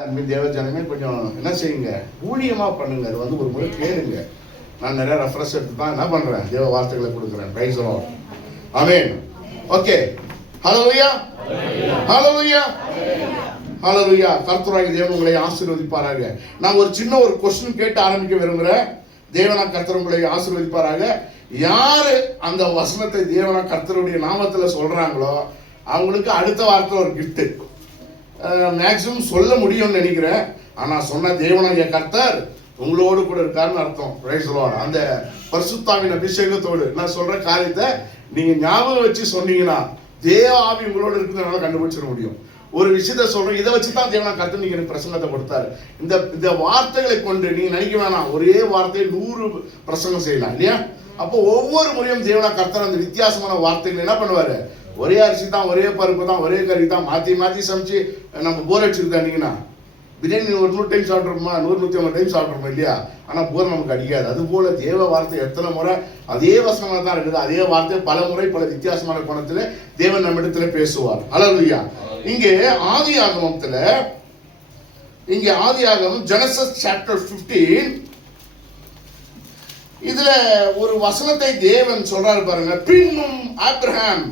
தேவ ஜனமே கொஞ்சம் என்ன செய்யுங்க, ஊழியமாக பண்ணுங்க. அது வந்து ஒரு முறை கேளுங்க. நான் நிறைய ரெஃபரன்ஸ் எடுத்து தான் என்ன பண்ணுறேன், தேவ வார்த்தைகளை கொடுக்குறேன். Praise the Lord. Amen. Okay, hallelujah, hallelujah, hallelujah. கர்த்தராகிய தேவன் உங்களை ஆசீர்வதிப்பாராக. நான் ஒரு சின்ன ஒரு கொஸ்டின் கேட்டு ஆரம்பிக்க விரும்புகிறேன். தேவனா கர்த்தர் உங்களை ஆசீர்வதிப்பாராக. யாரு அந்த வசனத்தை தேவனா கர்த்தருடைய நாமத்தில் சொல்றாங்களோ அவங்களுக்கு அடுத்த வாரத்தில் ஒரு கிஃப்ட் மேக்சிமம் சொல்ல முடியும்னு நினைக்கிறேன். ஆனால் சொன்ன தேவனாகிய கர்த்தர் உங்களோடு கூட இருக்காருன்னு அர்த்தம். Price the Lord. அந்த பரிசுத்தாவின் அபிஷேகத்தோடு நான் சொல்ற காரியத்தை நீங்க ஞாபகம் வச்சு சொன்னீங்கன்னா தேவ ஆவி உங்களோட இருக்கிறதுனால கண்டுபிடிச்சிட முடியும். ஒரு விஷயத்த சொல்றேன், இதை வச்சு தான் தேவனா கர்த்தர் நீங்க எனக்கு பிரசங்கத்தை கொடுத்தாரு. இந்த வார்த்தைகளை கொண்டு நீங்க நினைக்க வேணாம், ஒரே வார்த்தையை 100 பிரசங்கம் செய்யலாம் இல்லையா? அப்போ ஒவ்வொரு முறையும் தேவனா கர்த்தர் அந்த வித்தியாசமான வார்த்தைகள் என்ன பண்ணுவாரு, ஒரே அரிசி தான், ஒரே பருப்பு தான், ஒரே கறி தான், மாற்றி மாற்றி சமைச்சு நம்ம போர் அடிச்சுருந்தாண்டிங்கன்னா பிரியாணி ஒரு 100 டைம் சாப்பிட்றோமா, 100-150 டைம் சாப்பிட்றோமா இல்லையா? ஆனால் போர் நமக்கு அடிக்காது. அதுபோல் தேவ வார்த்தை எத்தனை முறை அதே வசனமாக தான் இருக்குது. அதே வார்த்தை பல முறை பல வித்தியாசமான கோணத்தில் தேவன் நம்மிடத்தில் பேசுவார். ஹல்லேலூயா. இங்கே ஆதியாகமம் ஜெனசிஸ் சாப்டர் 15 இதுல ஒரு வசனத்தை தேவன் சொல்றாரு பாருங்க. பின்னும் ஆபிரகாம்,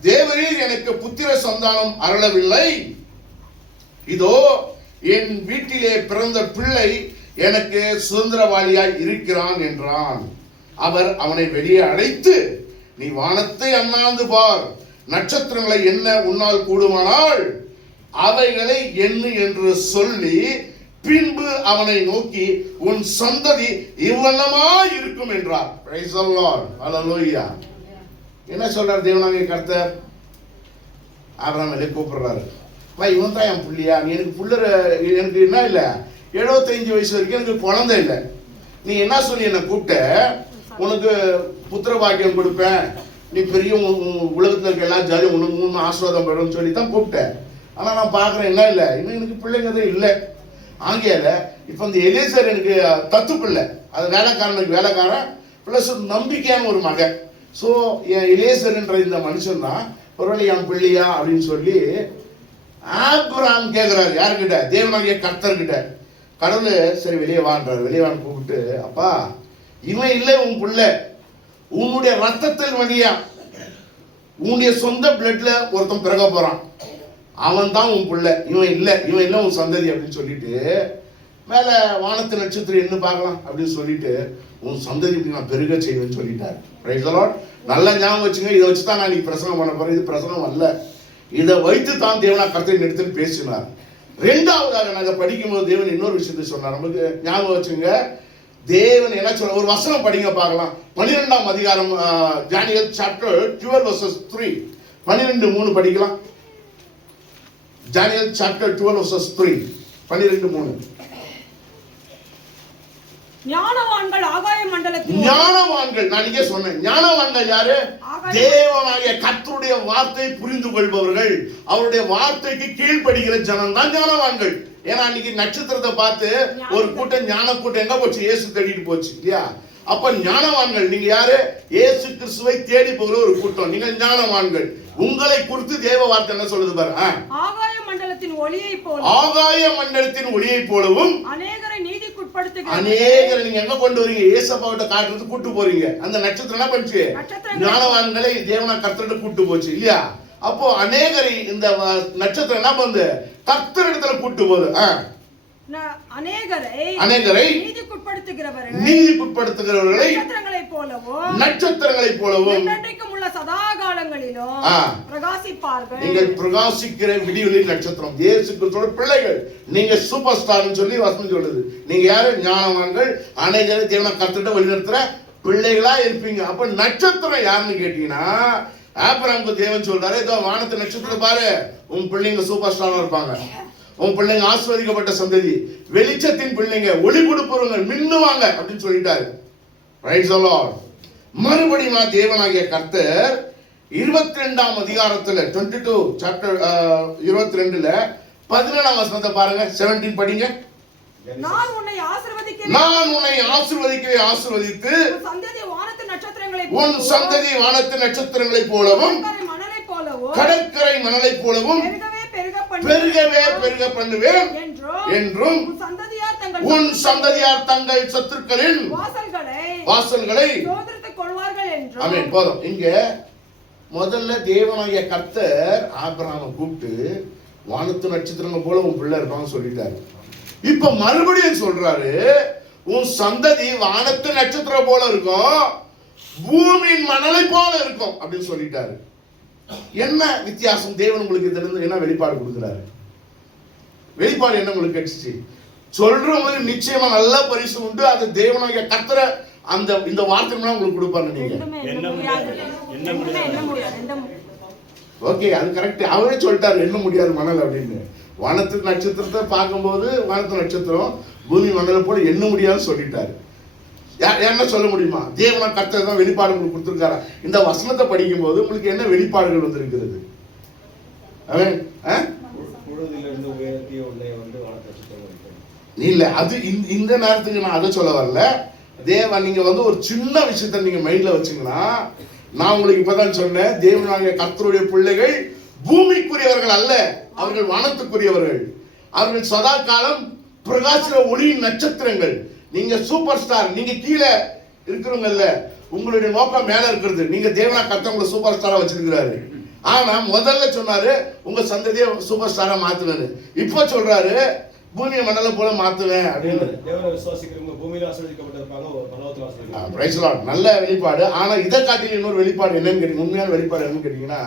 தேவரீர் எனக்கு புத்திர சந்தானம் அருளவில்லை, இதோ என் வீட்டிலே பிறந்த பிள்ளை எனக்கு சுதந்திரவாளியாய் இருக்கிறான் என்றான். அவர் அவனை வெளியே அழைத்து, நீ வானத்தை அண்ணாந்து பார், நட்சத்திரங்களை எண்ண உன்னால் கூடுமானால் அவைகளை எண்ணு என்று சொல்லி பின்பு அவனை நோக்கி, உன் சந்ததி இவ்வளமாய் இருக்கும் என்றார். Praise the Lord. ஹல்லேலூயா. என்ன சொல்றார் தேவனாகிய கர்த்தர்? ஆபிரகாம் வெளியே கூப்பிடுறாரு. வா, இவன் தான் என் புள்ளியா? நீ எனக்கு புள்ள, எனக்கு என்ன இல்லை, 75 வயசு வரைக்கும் எனக்கு குழந்தை இல்லை. நீ என்ன சொல்லி என்னை கூப்பிட்ட, உனக்கு புத்திர பாக்கியம் கொடுப்பேன், நீ பெரிய உலகத்தில் இருக்க எல்லா ஜாலியும் உனக்கு 3 ஆசீர்வாதம் பெறும்னு சொல்லி தான் கூப்பிட்டேன். ஆனால் நான் பார்க்குறேன் என்ன இல்லை, இன்னும் எனக்கு பிள்ளைங்க இல்லை. ஆங்கியால இப்போ இந்த எலியேசர் எனக்கு தத்து பிள்ளை, அது வேலைக்காரனுக்கு வேலைக்காரன் ப்ளஸ் நம்பிக்கையான ஒரு மகன். ஸோ என் எலியேசர்ன்ற இந்த மனுஷன் தான் ஒருவேளை என் பிள்ளையா அப்படின்னு சொல்லி ஆபிரகாம் கேட்குறாரு. யாருக்கிட்ட? தேவனாகிய கர்த்தர்கிட்ட. கடவுள் சரி வெளியே வான்றாரு. வெளியே வான்னு கூப்பிட்டு, அப்பா இவன் இல்லை உன் பிள்ளை, உன்னுடைய ரத்தத்தில் வழியா உன்னுடைய சொந்த பிளட்ல ஒருத்தன் பிறக்க போறான், அவன் தான் உன் பிள்ளை, இவன் இல்லை உன் சந்ததி அப்படின்னு சொல்லிட்டு மேலே வானத்து நட்சத்திரம் என்ன பார்க்கலாம் அப்படின்னு சொல்லிட்டு உன் சந்ததி இப்படி நான் பெருக செய்வேன்னு சொல்லிட்டாரு. Price the Lord. நல்லா ஞாபகம் வச்சுங்க. இதை வச்சு தான் நான் இன்னைக்கு பிரசங்கம் பண்ண போறேன். இது பிரசங்கம் அல்ல, இதை வைத்து தான் தேவனா கர்த்தர் எடுத்து பேசினார். 2வதாக நாங்கள் படிக்கும்போது தேவன் இன்னொரு விஷயத்தை சொன்னார். நமக்கு ஞாபகம் வச்சுங்க. தேவன் என்ன சொல்ற, ஒரு வசனம் படிங்க பார்க்கலாம். 12ஆம் அதிகாரம் தானியேல் சாப்டர் 12 verses 3, 12:3 படிக்கலாம். தானியேல் சாப்டர் 12 verses 3, 12:3. ஞானவான்கள் ஆகாய மண்டலத்தில், ஞானவான்கள் நான் இங்கே சொன்னேன். ஞானவான்கள் யாரு? தேவனாகிய கர்த்தருடைய வார்த்தை புரிந்து கொள்பவர்கள், அவருடைய வார்த்தைக்கு கீழ்ப்படுகிற ஜனம் தான் ஞானவான்கள். ஏன்னா அன்னைக்கு நட்சத்திரத்தை பார்த்து ஒரு கூட்டம், ஞான கூட்டம் எங்க போச்சு? இயேசு தேடிட்டு போச்சு இல்லையா? அப்ப ஞானவான்கள் நீங்க யாரு? இயேசு கிறிஸ்துவை தேடி போகிற ஒரு கூட்டம், நீங்கள் ஞானவான்கள். உங்களை குறித்து தேவ வார்த்தை என்ன சொல்லுது பாரு. ஆகாய மண்டலத்தின் ஒளியை போல, ஆகாய மண்டலத்தின் ஒளியை போலவும் அநேகரை நீதிக்குட்படுத்துகிறேன். அநேகரை நீங்க எங்க கொண்டு வரீங்க? ஏசப்பாவிட்ட காட்டுறது கூட்டு போறீங்க. அந்த நட்சத்திரம் என்ன பண்ணுச்சு? ஞானவான்களை தேவனா கர்த்தர்கிட்ட கூட்டு போச்சு இல்லையா? அப்போ அநேகரை இந்த நட்சத்திரம் என்ன பண்ணுது? கர்த்தரிடத்துல கூட்டு போகுது. அநேகரை நீதிக்குட்படுத்துகிறவர்களை நட்சத்திரங்களைப் போலவும் என்றென்றைக்கும் உள்ள சதா காலங்களிலும் பிரகாசிப்பார்கள். நீங்கள் பிரகாசிக்கிற விடிவெளியின் நட்சத்திரம், இயேசு கிறிஸ்துவோட பிள்ளைகள். நீங்க சூப்பர் ஸ்டார்னு சொல்லி வசனம் சொல்லுது. நீங்க யாரு? ஞானவான்கள். அநேகரை தேவனா கர்த்தர்கிட்ட வழிநடத்துற பிள்ளைகளா இருப்பீங்க. அப்ப நட்சத்திரம் யாருன்னு கேட்டீங்கன்னா ஆபிரகாமுக்கு தேவன் சொல்றாரு, இதோ வானத்து நட்சத்திரம் பாரு, உன் பிள்ளைங்க சூப்பர் ஸ்டாரா இருப்பாங்க, உன் பிள்ளைங்க ஆசீர்வதிக்கப்பட்ட சந்ததி, வெளிச்சத்தின் பிள்ளைங்க, ஒளி கொடுப்பவங்க, மின்னுவாங்க அப்படின்னு சொல்லிட்டாரு. Price the Lord. மறுபடியும் தேவனாகிய கர்த்தர் 22ஆம் அதிகாரத்துல 22 சாப்டர் 22ல 17ஆம் வசனத்தை பாருங்க. 17 படிங்க. நான் உன்னை ஆசீர்வதிக்கவே ஆசீர்வதித்து உன் சந்ததி வானத்து நட்சத்திரங்களைப் போலவும் கடற்கரை மணலைப் போலவும் பெருக பண்ணுவேன் என்றும் உன் சந்ததியார் தங்கள் சத்துருக்களின் வாசல்களை சோதரித்துக் கொள்வார்கள் என்றும். ஆமென். போதும். இங்க முதல்ல தேவனாகிய கர்த்தர் ஆபிரகாமை கூப்பிட்டு வானத்து நட்சத்திரங்கள் போல உன் பிள்ளை இருப்பான்னு சொல்லிட்டாரு. இப்ப மறுபடியும் சொல்றாரு, உன் சந்ததி வானத்து நட்சத்திரம் போல இருக்கும், பூமியின் மணலை போல இருக்கும் அப்படின்னு சொல்லிட்டாரு. என்ன வித்தியாசம்? தேவன் உங்களுக்கு இதுல இருந்து என்ன வெளிப்பாடு கொடுக்கிறாரு? வெளிப்பாடு என்ன உங்களுக்கு கிடைச்சிச்சு? சொல்றவங்களுக்கு நிச்சயமா நல்ல பரிசு உண்டு. அது தேவனாகிய கர்த்தர் அந்த இந்த வார்த்தை உங்களுக்கு கொடுப்பாரு. நீங்க ஓகே, அது கரெக்ட். அவரே சொல்லிட்டாரு என்ன முடியாது மணல் அப்படின்னு. வானத்து நட்சத்திரத்தை பார்க்கும்போது வானத்து நட்சத்திரம் பூமி மணலை போல எண்ண முடியாதுன்னு சொல்லிட்டாரு. என்ன சொல்ல முடியுமா? தேவனா கர்த்தர் தான் வெளிப்பாடு உங்களுக்கு கொடுத்துருக்காரா? இந்த வசனத்தை படிக்கும் போது உங்களுக்கு என்ன வெளிப்பாடுகள் வந்திருக்கிறது? இல்ல, அது இந்த நேரத்துக்கு நான் அதை சொல்ல வரல. தேவன் நீங்க ஒரு சின்ன விஷயத்த நீங்க மைண்ட்ல வச்சுங்கன்னா, நான் உங்களுக்கு இப்பதான் சொன்னேன், தேவனாகிய கர்த்தருடைய பிள்ளைகள் பூமிக்குரியவர்கள் அல்ல, அவர்கள் வானத்துக்குரியவர்கள். அவர்கள் சதா காலம் பிரகாசிக்கிற ஒளியின் நட்சத்திரங்கள். நீங்க சூப்பர் ஸ்டார், நீங்க கீழே இருக்கிறவங்கல்ல, உங்களுடைய நோக்கம் மேல இருக்கிறது. நீங்க தேவனா கர்த்தர் உங்களை சூப்பர் ஸ்டாரா வச்சிருக்கிறாரு. ஆனா முதல்ல சொன்னாரு உங்க சந்ததியை சூப்பர் ஸ்டாரா மாத்துவேன்னு. இப்ப சொல்றாரு பூமியை மணலை போல மாத்துவேன் அப்படின்னு. நல்ல வெளிப்பாடு. ஆனா இதை காட்டில இன்னொரு வெளிப்பாடு என்னன்னு கேட்டீங்க, உண்மையான வெளிப்பாடு என்னன்னு கேட்டீங்கன்னா,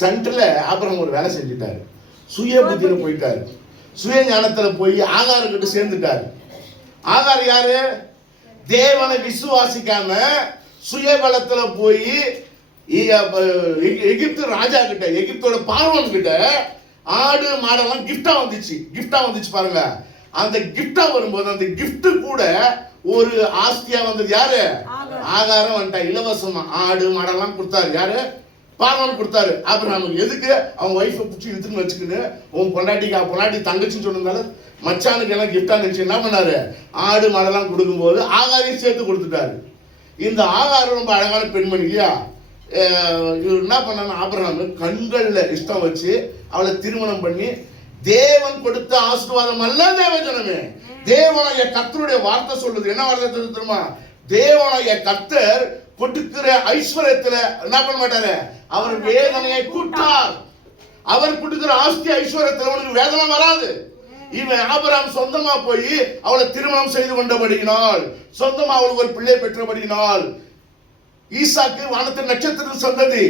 சென்டர்ல ஆபிரகாம் ஒரு வேலை செஞ்சுட்டாரு. சுய புத்தியில போயிட்டாரு, சுய ஞானத்துல போய் ஆகார் கிட்ட சேர்ந்துட்டாரு. ஆகார் யாரு? தேவனை விசுவாசிக்காம சுயபலத்துல போய் எகிப்து ராஜா கிட்ட, எகிப்தோட பார்வன் கிட்ட ஆடு மாடெல்லாம் கிஃப்டா வந்துச்சு பாருங்க. அந்த கிஃப்டா வரும்போது அந்த கிஃப்ட் கூட ஒரு ஆஸ்தியா வந்தது யாரு? ஆகாரம் வந்துட்டா. இலவசமா ஆடு மாடெல்லாம் கொடுத்தாரு. யாரு? பார்வன் கொடுத்தாரு ஆபிரகாமுக்கு. எதுக்கு? அவன் ஒய்ஃபை பிடிச்சி இழுத்துன்னு வச்சுக்கின்னு, உன் பொண்டாட்டி தங்கச்சின்னு சொன்னதால மச்சானுக்கு எல்லாம் கிஃப்டா நினைச்சு என்ன பண்ணாரு? ஆடு மாடெல்லாம் கொடுக்கும்போது ஆகாரையும் சேர்த்து கொடுத்துட்டாரு. இந்த ஆகாரம் ரொம்ப அழகான பெண்மணி இல்லையா? இவர் என்ன பண்ணான்னு ஆபிரகாம் கண்கள்ல இஷ்டம் வச்சு அவளை திருமணம் பண்ணி, தேவன் கொடுத்த ஆசீர்வாதம் அல்ல தேவஜனமே, தேவனாகிய கர்த்தருடைய வார்த்தை சொல்லுது. என்ன வார்த்தை தெரியுமா? தேவனாகிய கர்த்தர் கொடுக்கிற ஐஸ்வர்யத்துல என்ன பண்ண மாட்டாரு, அவர் வேதனையை கூட்டார். அவர் கொடுக்கிற ஆஸ்தி ஐஸ்வர்யத்துல உனக்கு வேதனை வராது. இவன் ஆபிரகாம் சொந்தமா போய் அவளை திருமணம் செய்து கொண்டபடியினால், சொந்தமா அவளுக்கு ஒரு பிள்ளை பெற்றபடியினால், ஈசாக்கு வானத்தின் நட்சத்திரத்தின் சந்ததி,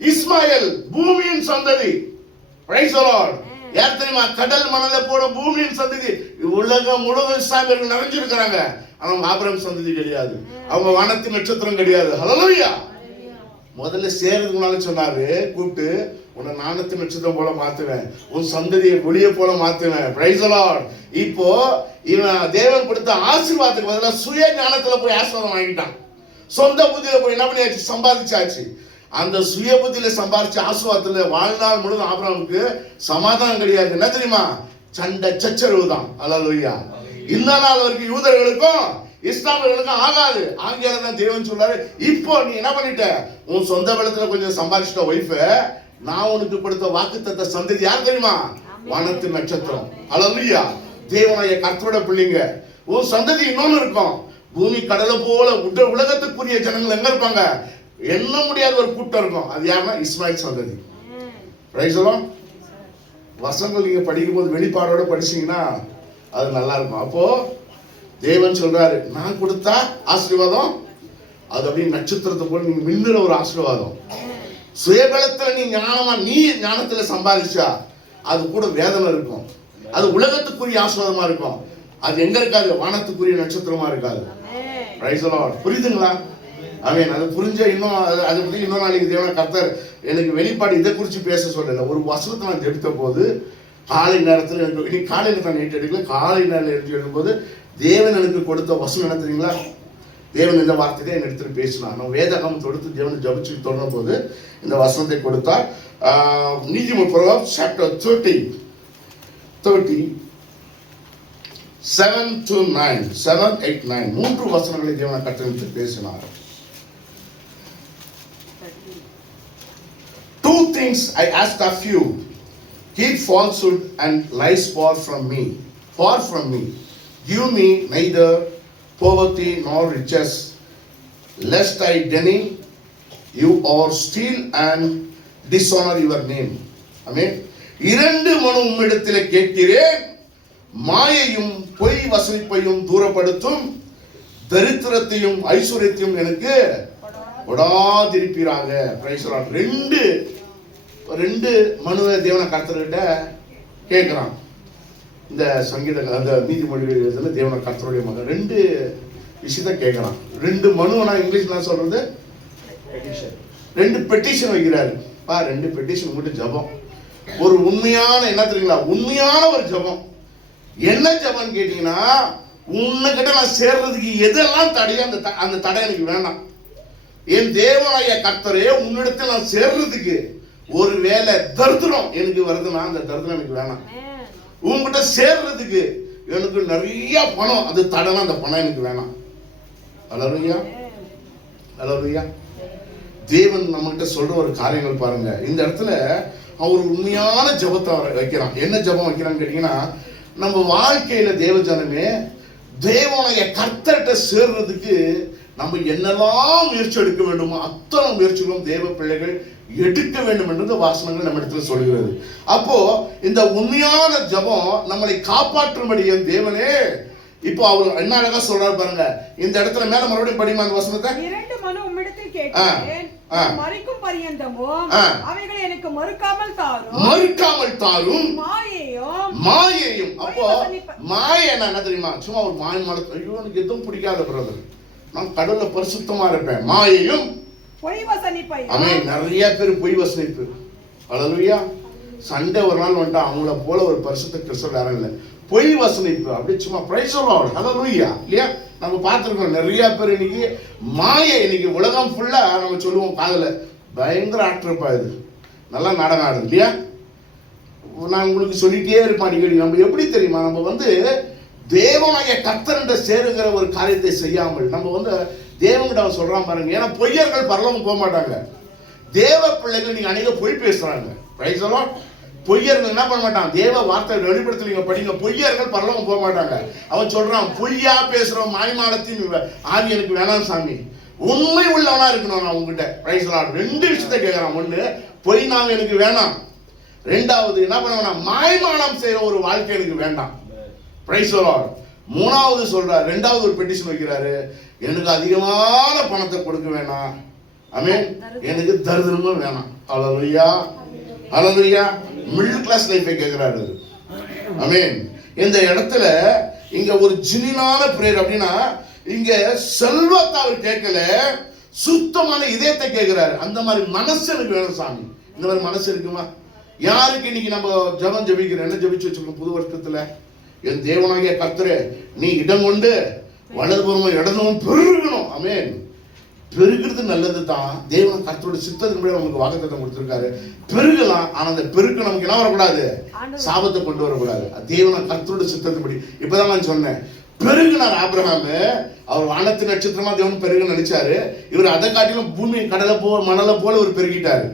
இஸ்மாயில் பூமியின் சந்ததி. Price the Lord. யார் தெரியுமா? கடல் மணல போட பூமியின் சந்ததி. உலகம் முழுவதும் இஸ்லாமியர்கள் நிறைஞ்சிருக்கிறாங்க. அவங்க ஆபிரகாம் சந்ததி கிடையாது, அவங்க வானத்தின் நட்சத்திரம் கிடையாது. ஹல்லேலூயா. முதல்ல சேர்றதுக்கு முன்னால சொன்னாரு, கூப்பிட்டு உன்னை நாணத்தின் நட்சத்திரம் போல மாத்துவேன், உன் சந்ததியை ஒளியை போல மாத்துவேன். Price the Lord. இப்போ இவன் தேவன் கொடுத்த ஆசீர்வாதத்துக்கு பதிலாக சுய ஞானத்துல போய் ஆசீர்வாதம் வாங்கிட்டான். சொந்த புத்தியில போய் என்ன பண்ணியாச்சு? சம்பாதிச்சாச்சு. அந்த சுய புத்தியில சம்பாதிச்ச ஆசீர்வாதத்துல வாழ்நாள் முழுவதும் ஆபிரகாமுக்கு சமாதானம் கிடையாது. என்ன தெரியுமா? சண்டை சச்சரவு தான். ஹல்லேலூயா. இந்த நாள் வரைக்கும் யூதர்களுக்கும் இஸ்லாமியர்களுக்கும் ஆகாது. ஆங்கில தான் தேவன் சொல்றாரு, இப்போ நீ என்ன பண்ணிட்ட? உன் சொந்த பலத்துல கொஞ்சம் சம்பாதிச்சிட்ட ஒய்ஃப நான் உனக்கு கொடுத்த வாக்குத்தத்த சந்ததி யார் தெரியுமா? வானத்தின் நட்சத்திரம். ஹல்லேலூயா. தேவனாகிய கர்த்தரோட பிள்ளைங்க. உன் சந்ததி இன்னொன்னு இருக்கும். பூமி கடலை போல உலகத்துக்குரிய ஜனங்கள் எங்க இருப்பாங்க? எண்ண முடியாத ஒரு கூட்டம் இருக்கும். அது யாருன்னா இஸ்மாயில் சந்ததி. Price the Lord. வசனங்கள் நீங்க படிக்கும் போது வெளிப்பாடோட படிச்சீங்கன்னா அது நல்லா இருக்கும். அப்போ தேவன் சொல்றாரு, நான் கொடுத்தா ஆசீர்வாதம் அது அப்படியே நட்சத்திரத்தை போல நீங்க மின்னுற ஒரு ஆசீர்வாதம். சுயபலத்துல நீ ஞானத்துல சம்பாதிச்சா அது கூட வேதனை இருக்கும். அது உலகத்துக்குரிய ஆசீர்வாதமா இருக்கும். அது எங்க இருக்காது? வானத்துக்குரிய நட்சத்திரமா இருக்காது. Price the Lord. புரியுதுங்களா? ஆமென். அது புரிஞ்ச இன்னும் அதை பத்தி இன்னொரு நாளைக்கு தேவன் கர்த்தர் எனக்கு வெளிப்பாடு இதை குறித்து பேச சொல்லல. ஒரு வசனத்தை நான் எடுத்த போது காலை நேரத்தில் எனக்கு காலையில் தான் நைட் எடுக்கல, காலை நேரத்தில் எடுத்து எழுதும்போது தேவன் எனக்கு கொடுத்த வசனம் என்ன தெரியுங்களா? தேவன் இந்த வார்த்தையை என் எடுத்துட்டு பேசினான். நான் வேதகம் தொடுத்து தேவனை ஜபிச்சு தொடரும் போது இந்த வசனத்தை கொடுத்தார். நீதிமொழிகள் சாப்டர் 30 7 to 9, 7, 8, 9 மூன்று வசனங்களை தேவனை கட்டளையிட்டு பேசினார். Two things I asked of you, keep falsehood and lies far from me. Far from me. Give me neither poverty nor riches, lest I deny you or steal and dishonor your name. Amen. இரண்டு மனு உம்மிடத்திலே கேட்கிறேன், மாயையும் பொய் வசனிப்பையும் தூரப்படுத்தும், தரித்திரத்தையும் ஐஸ்வர்யத்தையும் எனக்கு கொடாதிருப்பீராக. Price the Lord. ரெண்டு மனுவை தேவனை கர்த்தர்கிட்ட கேட்கிறான். இந்த சங்கீத அந்த நீதிமொழிகள் தேவனை கர்த்தருடைய மகன் ரெண்டு விஷயத்த கேட்கிறான். ரெண்டு மனுவனா இங்கிலீஷ்ல சொல்றது ரெண்டு பெட்டிஷன் வைக்கிறாரு. ரெண்டு பெட்டிஷன் மட்டும் ஜபம். ஒரு உண்மையான என்ன தெரியுங்களா, உண்மையான ஒரு ஜபம். என்ன ஜபம் கேட்டீங்கன்னா, உன்கிட்ட நான் சேர்றதுக்கு எதெல்லாம் தடையோ அந்த தடை எனக்கு வேணாம். என் தேவனாய கர்த்தரே, உன்னிடத்தில் நான் சேர்றதுக்கு ஒரு வேலை தரித்திரம் எனக்கு வருதுன்னா அந்த தரித்திரம் எனக்கு வேணாம். உங்ககிட்ட சேர்றதுக்கு எனக்கு நிறைய பணம், அது தடைனா அந்த பணம் எனக்கு வேணாம். அல்லேலூயா, அல்லேலூயா. தேவன் நம்மகிட்ட சொல்ற ஒரு காரியங்கள் பாருங்க. இந்த இடத்துல அவர் உண்மையான ஜபத்தை வைக்கிறான். என்ன ஜபம் வைக்கிறான்னு கேட்டீங்கன்னா, நம்ம வாழ்க்கையில தேவ ஜனமே தேவனுடைய கர்த்தர்கிட்ட சேர்றதுக்கு நம்ம என்னெல்லாம் முயற்சி எடுக்க வேண்டுமோ அத்தனை முயற்சிகளும் தேவ பிள்ளைகள் எடுக்க வேண்டும் என்று வாசனங்கள் நம்ம இடத்துல சொல்கிறது. அப்போ இந்த உண்மையான ஜபம் நம்மளை காப்பாற்றும்படி என் தேவனே. இப்போ அவர் என்ன அழகா சொல்றாரு பாருங்க. இந்த இடத்துல மேல மறுபடியும் படிமா அந்த வசனத்தை. இரண்டு மனு உம்மிடத்தில் கேட்கிறேன், மரிக்கும் பரியந்தமும் அவைகளை எனக்கு மறுக்காமல் தாரும். மாயையும். அப்போ மாயை என்ன தெரியுமா? சும்மா ஒரு மாய மலை. ஐயோ எனக்கு எதுவும் பிடிக்காத பிரதர், நான் கடவுள்ல பரிசுத்தமா இருப்பேன். மாயையும் நிறைய பேர் பொய் வசனிப்பு. அல்லேலூயா. சண்டே ஒரு நாள் வந்துட்டா அவங்கள போல ஒரு பரிசுத்த கிறிஸ்தவர் யாரும் இல்லை. பொய் வசனிப்பு அப்படி சும்மா பிரைஸ் லார்ட். அல்லேலூயா. இல்லையா? நம்ம பார்த்துருக்கோம் நிறைய பேர் இன்னைக்கு மாயை. இன்னைக்கு உலகம் ஃபுல்லா நம்ம சொல்லுவோம் காதல பயங்கர ஆக்டர்ப்பா, இது நல்லா நாடகம் ஆடுது இல்லையா? நான் உங்களுக்கு சொல்லிட்டே இருப்பேன் அடிக்கடி. நம்ம எப்படி தெரியுமா, நம்ம தேவனாய கர்த்தர்கிட்ட சேருங்கிற ஒரு காரியத்தை செய்யாமல் நம்ம தேவன்கிட்ட அவன் சொல்றான் பாருங்க. ஏன்னா பொய்யர்கள் பரலோகம் போக மாட்டாங்க. தேவ பிள்ளைகள் நீங்க அநேக பொய் பேசுறாங்க. Praise the Lord. பொய்யர்கள் என்ன பண்ண மாட்டாங்க, தேவ வார்த்தை வெளிப்படுத்தி நீங்க படிங்க. பொய்யர்கள் பரலோகம் போக மாட்டாங்க. அவன் சொல்றான், பொய்யா பேசுறோம் மாய்மாலத்தின் ஆவி எனக்கு வேணாம் சாமி, உண்மை உள்ளவனா இருக்கணும் நான் உங்ககிட்ட. Price the Lord. ரெண்டு விஷயத்தை கேட்கறான். ஒண்ணு, பொய் நாம எனக்கு வேணாம். ரெண்டாவது என்ன பண்ண, மாய்மாலம் செய்யற ஒரு வாழ்க்கை எனக்கு வேண்டாம். Price the Lord. மூணாவது சொல்றாரு, ரெண்டாவது ஒரு பெட்டிஷன் வைக்கிறாரு, எனக்கு அதிகமான பணத்தை கொடுக்க வேணாம். ஆமென். எனக்கு தரித்திரமும் வேணாம். அல்லேலூயா, அல்லேலூயா. மிடில் கிளாஸ் லைஃபை கேட்கிறாரு. ஆமென். இந்த இடத்துல இங்க ஒரு ஜெனியூனான பிரேயர் அப்படின்னா, இங்க செல்வத்தை அவர் கேட்கல, சுத்தமான இதயத்தை கேட்கிறாரு. அந்த மாதிரி மனசு எனக்கு வேணும் சாமி. இந்த மாதிரி மனசு இருக்குமா? யாருக்கு இன்னைக்கு நம்ம ஜெபம் ஜெபிக்கிறோம்? என்ன ஜெபிச்சு வச்சிருக்கோம் புது வருஷத்துல? என் தேவனாகிய கர்த்தரே, நீ இடம் கொண்டு வலதுபுறமும் இடமும் பெருகணும். ஆமென். பெருகிறது நல்லது தான். தேவன் கர்த்தரோட சித்தத்தின்படி நமக்கு வாக்குத்தத்தம் கொடுத்திருக்காரு. பெருகலாம். ஆனா அந்த பெருக்கு நமக்கு என்ன வரக்கூடாது, சாபத்தை கொண்டு வரக்கூடாது. தேவன் கர்த்தரோட சித்தத்தின்படி. இப்பதான் நான் சொன்னேன், பெருகினார் ஆபிரகாம். அவர் வானத்து நட்சத்திரமா தேவன் பெருக நினைச்சாரு. இவர் அதை காட்டிலும் பூமி கடலை போல மணலை போல ஒரு பெருகிட்டாரு.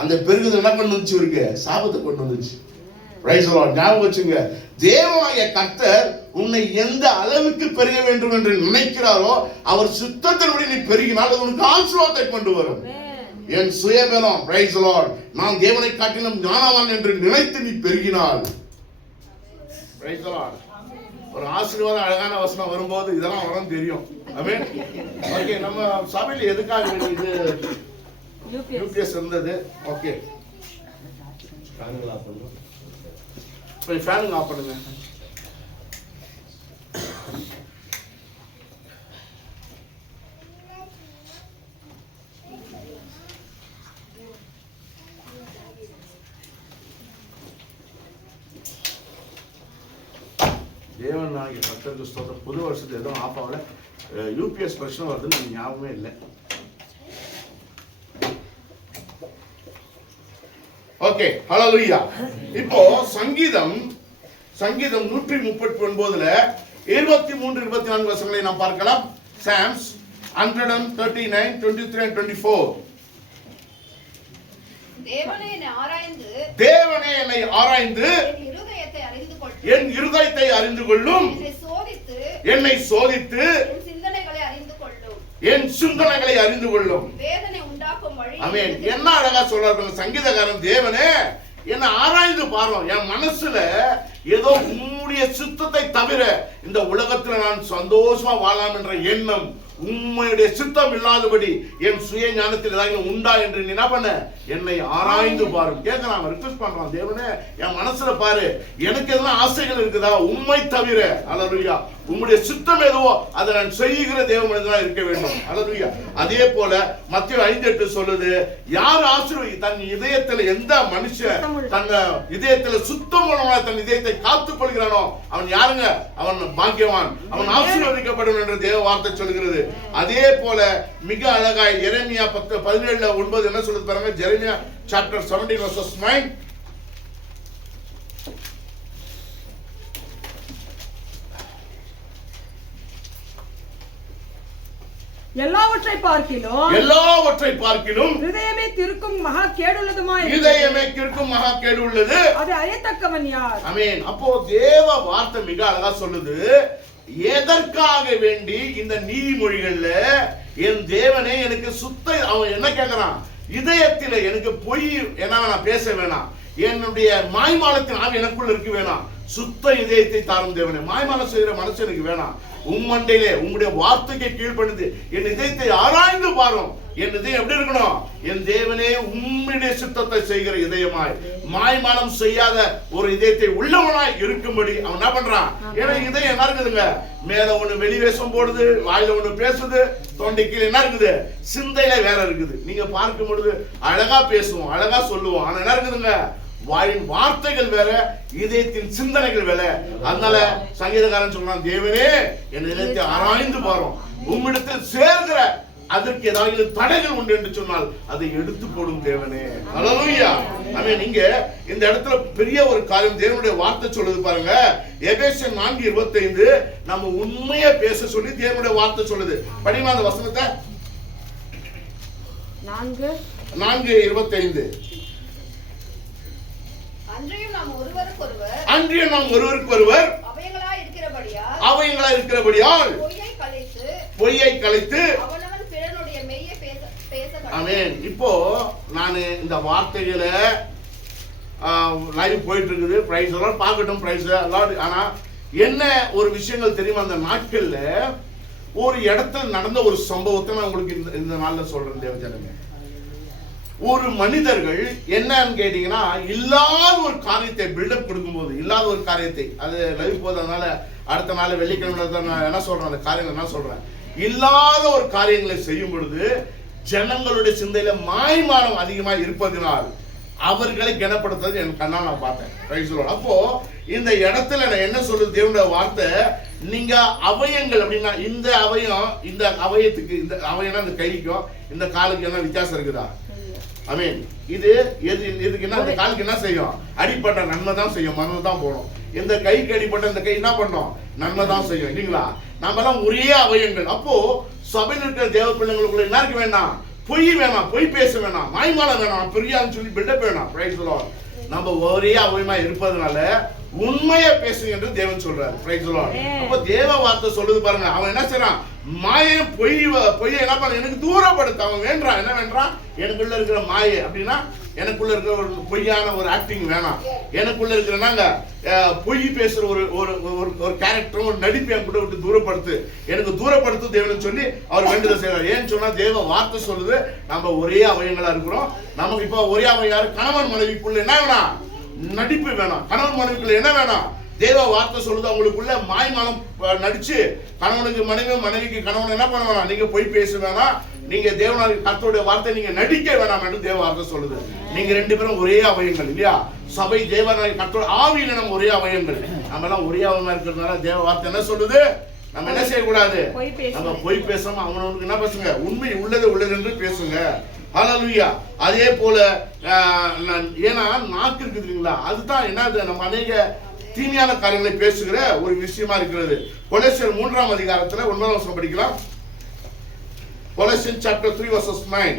அந்த பெருகுது என்ன கொண்டு வந்துச்சு, இவருக்கு சாபத்தை கொண்டு வந்துச்சு. Price the Lord. ஞாபகம் வச்சுங்க, தேவனாகிய கர்த்தர் உன்னை எந்த அளவுக்கு பெருக வேண்டும் என்று நினைக்கிறாரோ அவர் சுத்தத்தின்படி நீ பெருகினால் அது உனக்கு ஆசீர்வாதத்தை கொண்டு வரும். என் சுயபலம், பிரைஸ் தி லார்ட், நான் தேவனை காட்டிலும் ஞானவான் என்று நினைத்து நீ பெருகினால், பிரைஸ் தி லார்ட், ஒரு ஆசீர்வாதம் அழகான வசனம் வரும்போது இதெல்லாம் வரும் தெரியும். ஆமென். ஓகே, நம்ம சபையில் எதுக்காக இது யூபிஎஸ் இருந்தது? ஓகே, ஃபேனுங்க ஆஃப் பண்ணுங்க. தேவன் நாளைக்கு கர்த்தருக்கு ஸ்தோத்திரம். புது வருஷத்துல எதுவும் ஆஃப் ஆகல. யூபிஎஸ் பிரச்சனை வருதுன்னு எனக்கு ஞாபகமே இல்லை. ஓகே, ஹல்லேலூயா. இப்போ சங்கீதம் 139ல 23, 24 வசனங்களை நாம் பார்க்கலாம். Psalms 139, 23 and 24. தேவனை ஆராய்ந்து தேவனே என்னை ஆராய்ந்து என் இருதயத்தை அறிந்து கொள்ளும். என் இருதயத்தை அறிந்து கொள்ளும். என்னை சோதித்து என் சிந்தனைகளை அறிந்து கொள்ளும். என் சிந்தனைகளை அறிந்து கொள்ளும். வேதனை உண்டாக்கும் வழி. ஆமென். என்ன அழகா சொல்றாரு சங்கீதக்காரன், தேவனே என்னை ஆராய்ந்து பாரும். என் மனசுல ஏதோ உம்முடைய சித்தத்தை தவிர இந்த உலகத்துல நான் சந்தோஷமா வாழலாம் என்ற எண்ணம், உம்முடைய சித்தம் இல்லாதபடி என் சுய ஞானத்தில் ஏதாவது உண்டா என்று நீ என்ன பண்ண, என்னை ஆராய்ந்து பாரும். கேட்கலாம், ரிக்வெஸ்ட் பண்றான், தேவனே என் மனசுல பாரு, எனக்கு எதுனா ஆசைகள் இருக்குதா உம்மை தவிர, அல்லேலூயா, உம்முடைய சித்தம் எதுவோ அதை நான் செய்கிற தேவ மனிதனா இருக்க வேண்டும். அல்லேலூயா. அதே போல மத்தேயு 5:8 சொல்லுது, யார் ஆசீர்வதி தன் இதயத்துல எந்த மனுஷன் தன் இதயத்துல சுத்தமுள்ளவனாய் தன் இதயத்தை காத்துக் கொள்கிறானோ அவன் யாருங்க, அவன் பாக்கியவான், அவன் ஆசீர்வதிக்கப்படும் என்று தேவ வார்த்தை சொல்கிறது. அதே போல மிக அழகாய் எரேமியா 10:17-9 என்ன சொல்லுது பாருங்க. எரேமியா chapter 17:9. எல்லாவற்றை பார்க்கிலும் ஹிருதயமே திருக்கும் மகா கேடுள்ளதுமாய் உள்ளது, அது அறியத்தக்கவன் யார்? ஆமென். அப்போ தேவ வார்த்தை மிக அழகா சொல்லுது, எதற்காக வேண்டி இந்த நீதிமொழிகள்ல என் தேவனே எனக்கு அவன் என்ன கேட்கிறான், இதயத்தில எனக்கு பொய் என்ன வேணாம், பேச வேணாம், என்னுடைய மாய்மாலத்தின் ஆவி எனக்குள்ள இருக்கு வேணாம், சுத்த இதயத்தை தாரும் தேவனே. மாய்மாலம் செய்கிற மனசு எனக்கு வேணாம், உம்மண்டையிலே உங்களுடைய வார்த்தைக்கு கீழ்ப்படுது என் இதயத்தை ஆராய்ந்து பாரும். என் இதயம் எப்படி இருக்கணும், என் தேவனே உம்முடைய சித்தத்தை செய்கிற இதயமாய், மாய்மாலம் செய்யாத ஒரு இதயத்தை உள்ளவனாய் இருக்கும்படி அவன் என்ன பண்றான். ஏன்னா இதயம் என்ன இருக்குதுங்க, மேல ஒண்ணு வெளிவேஷம் போடுது, வாயில ஒண்ணு பேசுது, தொண்டைக்கு என்ன இருக்குது, சிந்தையில வேற இருக்குது. நீங்க பார்க்கும் பொழுது அழகா பேசுவோம், அழகா சொல்லுவோம், ஆனா என்ன இருக்குதுங்க, வாயின் வார்த்தைகள் வேற, இதயத்தின் சிந்தனைகள் வேற. அதனால சங்கீதக்காரன் சொல்றான், தேவனே என் இதயத்தை ஆராய்ந்து பாரும், உம்மிடத்தில் சேர்கிற அதற்கு ஏதாவது தடைகள் உண்டு என்று சொன்னால் அதை எடுத்து போடும் தேவனே. அல்லேலூயா. ஆமென். இங்க இந்த இடத்துல பெரிய ஒரு காரியம் தேவனுடைய வார்த்தை சொல்லுது பாருங்க. எபேசியர் 4:25 நம்ம உண்மையை பேச சொல்லி தேவனுடைய வார்த்தை சொல்லுது. படிமா அந்த வசனத்தை. 4:25. அன்றியும் நாம் ஒருவருக்கொருவர் அவைகளா இருக்கிறபடியால் பொய்யை கலைத்து அவனவன் பிறனுடைய மெய்யை பேச. ஆமென். இப்போ நான் இந்த வார்த்தைகளை லைவ் போயிட்டு இருக்குது, பிரைஸ் எல்லாம் பார்க்கட்டும், பிரைஸ் எல்லாம். ஆனா என்ன ஒரு விஷயங்கள் தெரியுமா, அந்த நாட்கள்ல ஒரு இடத்துல நடந்த ஒரு சம்பவத்தை நான் உங்களுக்கு இந்த நாள்ல சொல்றேன் தேவஜனமே. ஒரு மனிதர்கள் என்னன்னு கேட்டீங்கன்னா, இல்லாத ஒரு காரியத்தை பில்டப் கொடுக்கும்போது, இல்லாத ஒரு காரியத்தை, அது லைவ் போதனால அடுத்த நாள் வெள்ளிக்கிழமை நான் என்ன சொல்றேன், அந்த காரியங்கள் என்ன சொல்றேன், இல்லாத ஒரு காரியங்களை செய்யும் பொழுது ஜனங்களுடைய சிந்தையில மாய்மானம் அதிகமா இருப்பதனால் அவர்களை கனப்படுத்துறது என் கண்ணா நான் பார்த்தேன். அப்போ இந்த இடத்துல நான் என்ன சொல்றது தேவனுடைய வார்த்தை, நீங்க அவயங்கள் அப்படின்னா இந்த அவயம், இந்த அவயத்துக்கு, இந்த அவயம்னா இந்த கைக்கும் இந்த காலுக்கு என்ன வித்தியாசம் இருக்குதா? ஆமென். இது இதுக்கு என்ன, இந்த காலுக்கு என்ன செய்யும், அடிப்பட்ட நன்மை தான் செய்யும், மரணம் தான் போடும். இந்த கைக்கு அடிப்பட்ட இந்த கை என்ன பண்ணும், நன்மை தான் செய்யும், இல்லைங்களா? நம்ம எல்லாம் ஒரே அவயங்கள். அப்போ சபையில் இருக்கிற தேவ பிள்ளைங்களுக்குள்ள என்ன இருக்க வேண்டாம், பொய் வேணாம், பொய் பேச வேணாம், மாய்மாலம் வேணாம், பெரியான்னு சொல்லி பில்டப் வேணாம். Price the Lord. நம்ம ஒரே அவயமா இருப்பதனால உண்மையை பேசுங்க என்று தேவன் சொல்றாரு. Price the Lord. அப்ப தேவ வார்த்தை சொல்லுது பாருங்க, அவன் என்ன செய்றான், மாயம் பொய்யை என்ன பண்ண, எனக்கு தூரப்படுத்த அவன் வேண்டாம். என்ன வேண்டாம், எனக்குள்ள இருக்கிற மாயை அப்படின்னா எனக்குள்ள இருக்கிற ஒரு பொய்யான ஒரு ஆக்டிங் வேணாம், எனக்குள்ள இருக்கிறனாங்க பொய் பேசுற ஒரு ஒரு கேரக்டரும் ஒரு நடிப்பை என் கூட விட்டு தூரப்படுத்து, எனக்கு தூரப்படுத்து தேவன் சொல்லி அவர் வேண்டுதல் செய்யறாரு. ஏன்னு சொன்னா தேவ வார்த்தை சொல்லுது, நம்ம ஒரே அவயங்களா இருக்கிறோம். நமக்கு இப்போ ஒரே அவயம், கணவன் மனைவிக்குள்ள என்ன வேணாம், நடிப்பு வேணாம். கணவன் மனைவிக்குள்ள என்ன வேணாம், தேவ வார்த்தை சொல்லுது, அவங்களுக்குள்ள மாய்மாலம் நடிச்சு கணவனுக்கு மனைவி, மனைவிக்கு கணவன் என்ன பண்ண வேணாம், நீங்க பொய் பேச வேணாம், நீங்க தேவனாக கர்த்தருடைய வார்த்தை நீங்க நடிக்க வேணாம் என்று தேவ வார்த்தை சொல்லுது. நீங்க ரெண்டு பேரும் ஒரே அவயங்கள் இல்லையா? சபை தேவனாக கர்த்தருடைய ஆவியில நம்ம ஒரே அவயங்கள், நம்ம எல்லாம் ஒரே அவயமா இருக்கிறதுனால தேவ வார்த்தை என்ன சொல்லுது, நம்ம என்ன செய்யக்கூடாது, நம்ம பொய் பேசாம அவனுக்கு என்ன பேசுங்க, உண்மை உள்ளது என்று பேசுங்க. ஹல்லேலூயா. அதே போல ஏன்னா நாக்கு இருக்குது இல்லைங்களா, அதுதான் என்ன, நம்ம அநேக தீமையான காரியங்களை பேசுகிற ஒரு விஷயமா இருக்கிறது. கொலோசியர் 3ஆம் அதிகாரத்துல 9ஆம் வசனம் படிக்கலாம். Colossians chapter 3 verses 9.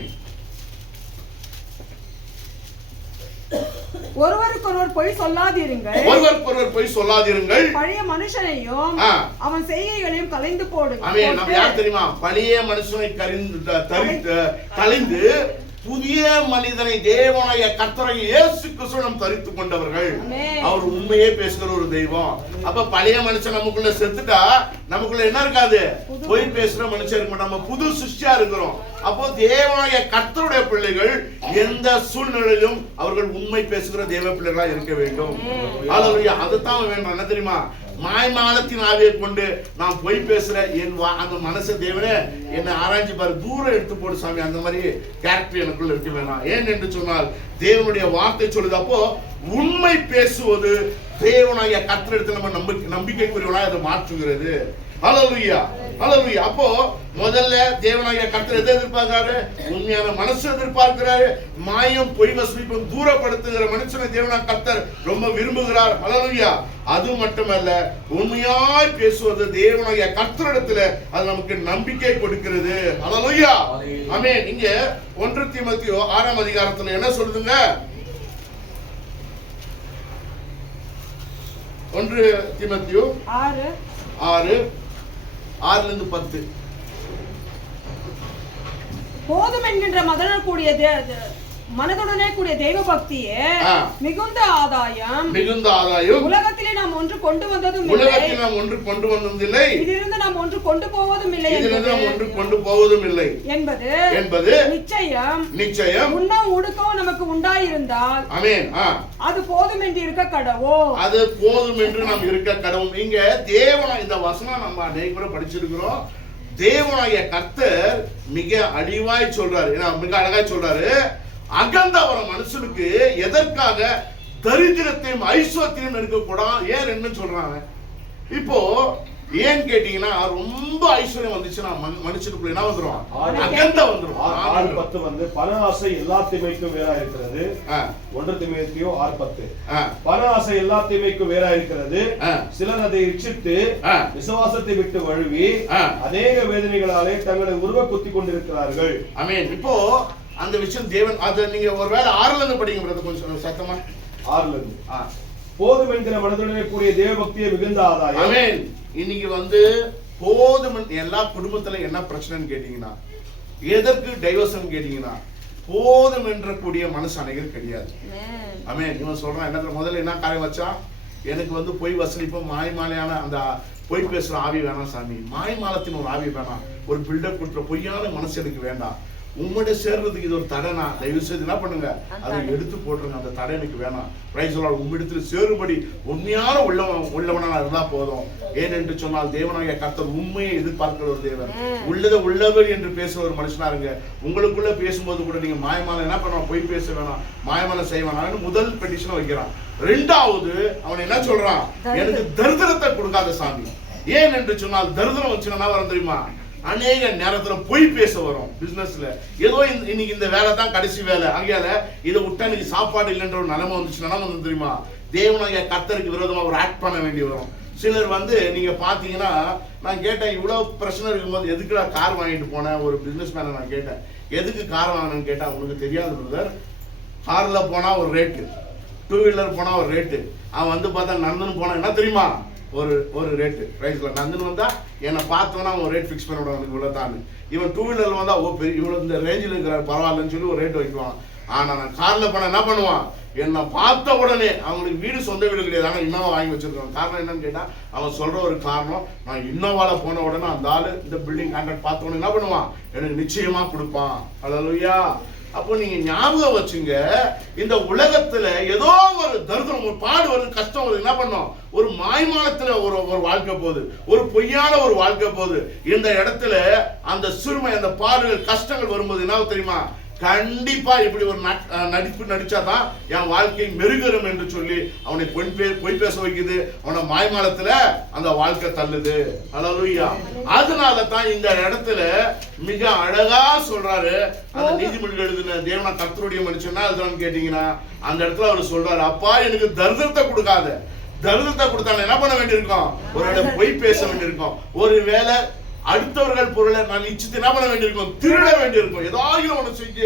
ஒருவருக்கொருவர் பொய் சொல்லாதிருங்கள். ஒருவருக்கொருவர் பொய் சொல்லாதிருங்கள். பழைய மனுஷனையும் அவன் செய்கைகளையும் கலைந்து போடுங்க. ஆமென். நம்ம யார் தெரியுமா? பழைய மனுஷனை கலைந்து புதிய மனிதனை தேவனாய கர்த்தராகிய இயேசு கிறிஸ்து நாம் தரித்து கொண்டவர்கள். அவர் உண்மையே பேசுகிற ஒரு தெய்வம். அப்ப பழைய மனுஷன் நமக்குள்ள செத்துட்டா நமக்குள்ள என்ன இருக்காது? பொய் பேசுற மனுஷன் இருக்க. நம்ம புது சிருஷ்டியா இருக்கிறோம். அப்போ தேவனாய கர்த்தருடைய பிள்ளைகள் எந்த சூழ்நிலையிலும் அவர்கள் உண்மை பேசுகிற தேவ பிள்ளைகளா இருக்க வேண்டும். ஹல்லேலூயா. அதுதான் வேண்டும். என்ன தெரியுமா? மாய்மாலத்தின் ஆவியை கொண்டு நான் பொய் பேசுற அந்த மனசு தேவனே என்னை ஆராய்ச்சி பாரு, தூரம் எடுத்து போடு சாமி. அந்த மாதிரி கேரக்டர் எனக்குள்ள இருக்க வேணாம். ஏன் என்று சொன்னால் தேவனுடைய வார்த்தை சொல்லுது. அப்போ உண்மை பேசுவது தேவனாகிய கர்த்தரிடத்தில் நம்ம நம்பிக்கைக்குரியவனாக அதை மாற்றுகிறது. ஹல்லேலூயா, ஹல்லேலூயா. அப்போ முதல்ல தேவனாகிய கர்த்தர் எதை எதிர்பார்க்கிறாரு? உண்மையான மனசு எதிர்பார்க்கிறாரு. மாயம் பொய் வசூலிப்பும் தூரப்படுத்துகிற மனுஷனை தேவனாகிய கர்த்தர் ரொம்ப விரும்புகிறார். ஹல்லேலூயா. அது மட்டுமல்ல, உண்மையாய் பேசுவது தேவனாகிய கர்த்தரிடத்துல அது நமக்கு நம்பிக்கை கொடுக்கிறது. ஹல்லேலூயா, ஆமென். இங்க 1 தீமோத்தேயு 6ஆம் அதிகாரத்துல என்ன சொல்லுதுங்க? 1 தீமோத்தேயு 6:6-10. போதும் என்கின்ற மனதுடனே கூடிய தெய்வ பக்தியே மிகுந்த ஆதாயம். உலகத்திலே நாம் ஒன்று கொண்டு வந்ததும் இல்லை, இதிலிருந்து நாம் ஒன்று கொண்டு போவதும் இல்லை என்பது நிச்சயம். உண்ணவும் உடுக்கவும் நமக்கு உண்டாயிருந்தால் அது போதும் என்று இருக்க கடவோம். அது போதும் என்று நாம் இருக்க கடவோம். இங்க தேவனா இந்த வசனம் நம்ம அநேகமுறை படிச்சிருக்கிறோம். தேவனாகிய கர்த்தர் மிக அழிவாய் சொல்றாரு, மிக அழகாய் சொல்றாரு. அகந்த ஒரு மனுஷனுக்கு எதற்காக தரித்திரத்தையும் ஐஸ்வர்யத்தையும் இருக்கக்கூடாது? ஏன் என்ன சொல்றாங்க? இப்போ ஏன் கேட்டீங்கன்னா, ரொம்ப ஐஸ்வர்யம் வந்துச்சுன்னா மனுஷனுக்குள்ள என்ன வந்துரும்? அகந்த வந்துரும். 6:10 வந்து பண ஆசை எல்லா தீமைக்கும் வேறா இருக்கிறது. 1 தீமோத்தேயு 6:10. பண ஆசை எல்லா தீமைக்கும் வேறா இருக்கிறது. சிலர் அதை இச்சித்து விசுவாசத்தை விட்டு வழுவி அநேக வேதனைகளாலே தங்களை உருவ குத்தி கொண்டிருக்கிறார்கள். ஆமென். இப்போ அந்த விஷயம் தேவன் அதை நீங்க ஒருவேளை 6ல இருந்து படிங்க பிரதர், கொஞ்சம் சத்தமா. 6ல இருந்து. போதும் என்கிற மனதுடனே கூடிய தேவ பக்தியை மிகுந்த ஆதாயம். ஆமென். இன்னைக்கு வந்து போதும். எல்லா குடும்பத்துல என்ன பிரச்சனைன்னு கேட்டீங்கன்னா, எதற்கு டைவர்ஷன் கேட்டீங்கன்னா, போதும் என்ற கூடிய மனசு அனைவரும் கிடையாது. ஆமென். இவன் சொல்றான், என்ன முதல்ல என்ன காரியம் வச்சா, எனக்கு வந்து பொய் வசூலிப்பும் மாய்மாலையான அந்த பொய் பேசுற ஆவி வேணாம் சாமி. மாய்மாலத்தின் ஒரு ஆவி வேணாம். ஒரு பில்டப் கொடுக்குற பொய்யான மனசு எனக்கு வேண்டாம். உங்களுடைய சேர்றதுக்கு இது ஒரு தடைனா தயவு செய்து என்ன பண்ணுங்க, அதை எடுத்து போட்டுருங்க. அந்த தடை எனக்கு வேணாம். Price the Lord. உம்மிடத்தில் சேரும்படி உண்மையான உள்ளவனா இருந்தா போதும். ஏனென்று சொன்னால் தேவனாகிய கர்த்தர் உண்மையை எதிர்பார்க்கிற ஒரு தேவன். உள்ளதை உள்ளவர் என்று பேசுற ஒரு மனுஷனா இருங்க. உங்களுக்குள்ள பேசும்போது கூட நீங்க மாயமான என்ன பண்ணணும்? பொய் பேச வேணாம், மாயமான செய்ய வேணாம். முதல் பெட்டிஷன் வைக்கிறான். 2வது அவன் என்ன சொல்றான்? எனக்கு தரித்திரத்தை கொடுக்காத சாமி. ஏன் என்று சொன்னால் தரித்திரம் வச்சுன்னா வரும் தெரியுமா? அநேக நேரத்துல பொய் பேச வரும். பிசினஸ்ல ஏதோ இன்னைக்கு இந்த வேலை தான் கடைசி வேலை, அங்கேயால இதை விட்டா இன்னைக்கு சாப்பாடு இல்லைன்ற ஒரு நிலைமை வந்துச்சுன்னா வந்து தெரியுமா, தேவனாகிய கர்த்தருக்கு விரோதமா ஒரு ஆக்ட் பண்ண வேண்டி வரும். சிலர் வந்து நீங்க பாத்தீங்கன்னா, நான் கேட்டேன், இவ்வளவு பிரச்சனை இருக்கும்போது எதுக்குடா கார் வாங்கிட்டு போனேன்? ஒரு பிசினஸ் மேன நான் கேட்டேன், எதுக்கு கார் வாங்கினேன்னு கேட்டா, உனக்கு தெரியாது பிரதர். கார்ல போனா ஒரு ரேட்டு, 2 வீலர் போனா ஒரு ரேட்டு. அவன் வந்து பார்த்தா நந்தன் போனா என்ன தெரியுமா, ஒரு ரேட்டு. ரைட்ல நந்தன் வந்தா என்னை பார்த்தோன்னா அவன் ரேட் ஃபிக்ஸ் பண்ண விடுவான், இவ்வளோ தான். இவன் 2 வீலர்ல வந்தா இவ்வளோ இந்த ரேஞ்சில் இருக்கிற பரவாயில்லன்னு சொல்லி ஒரு ரேட் வைக்குவான். ஆனா நான் கார்ல போன என்ன பண்ணுவான், என்னை பார்த்த உடனே, அவங்களுக்கு வீடு சொந்த வீடு கிடையாது, ஆனால் இன்னோவா வாங்கி வச்சிருக்கான். காரணம் என்னன்னு கேட்டா, அவன் சொல்ற ஒரு காரணம், நான் இன்னோவால போன உடனே அந்த ஆளு இந்த பில்டிங் கான்ட்ராக்ட் பார்த்த உடனே என்ன பண்ணுவான், எனக்கு நிச்சயமா கொடுப்பான். ஹல்லேலூயா. அப்போ நீங்க ஞாபகம் வச்சுங்க, இந்த உலகத்துல ஏதோ ஒரு தரித்திரம், ஒரு பாடு வருது, கஷ்டம் வருது, என்ன பண்ணும், ஒரு மாய்மாலத்துல ஒரு வாழ்க்கை போகுது, ஒரு பொய்யான ஒரு வாழ்க்கை போகுது. இந்த இடத்துல அந்த சிறுமை, அந்த பாடுகள், கஷ்டங்கள் வரும்போது என்ன தெரியுமா, கண்டிப்பா இப்படி ஒரு நடிப்பு நடிச்சாதான் என் வாழ்க்கை மெருகரும் என்று சொல்லி அவனை பொய் பேச வைக்குது. அவனை மாய்மாலத்துல அந்த வாழ்க்கை தள்ளுது. ஹல்லேலூயா. அதனால தான் இந்த இடத்துல மிக அழகா சொல்றாரு, அந்த நீதிமொழிகள் எழுதின தேவனா கர்த்தருடைய மனுஷனா அதுதான் கேட்டீங்கன்னா, அந்த இடத்துல அவர் சொல்றாரு, அப்பா எனக்கு தரித்திரத்தை கொடுக்காத. தரித்திரத்தை கொடுத்தாலும் என்ன பண்ண வேண்டியிருக்கும், ஒரு இடம் பொய் பேச வேண்டியிருக்கும். ஒருவேளை அடுத்தவர்கள் பொருளை நான் நிச்சயத்தை என்ன பண்ண வேண்டியிருக்கும், திருட வேண்டியிருக்கும். ஏதாவது ஒண்ணு செஞ்சு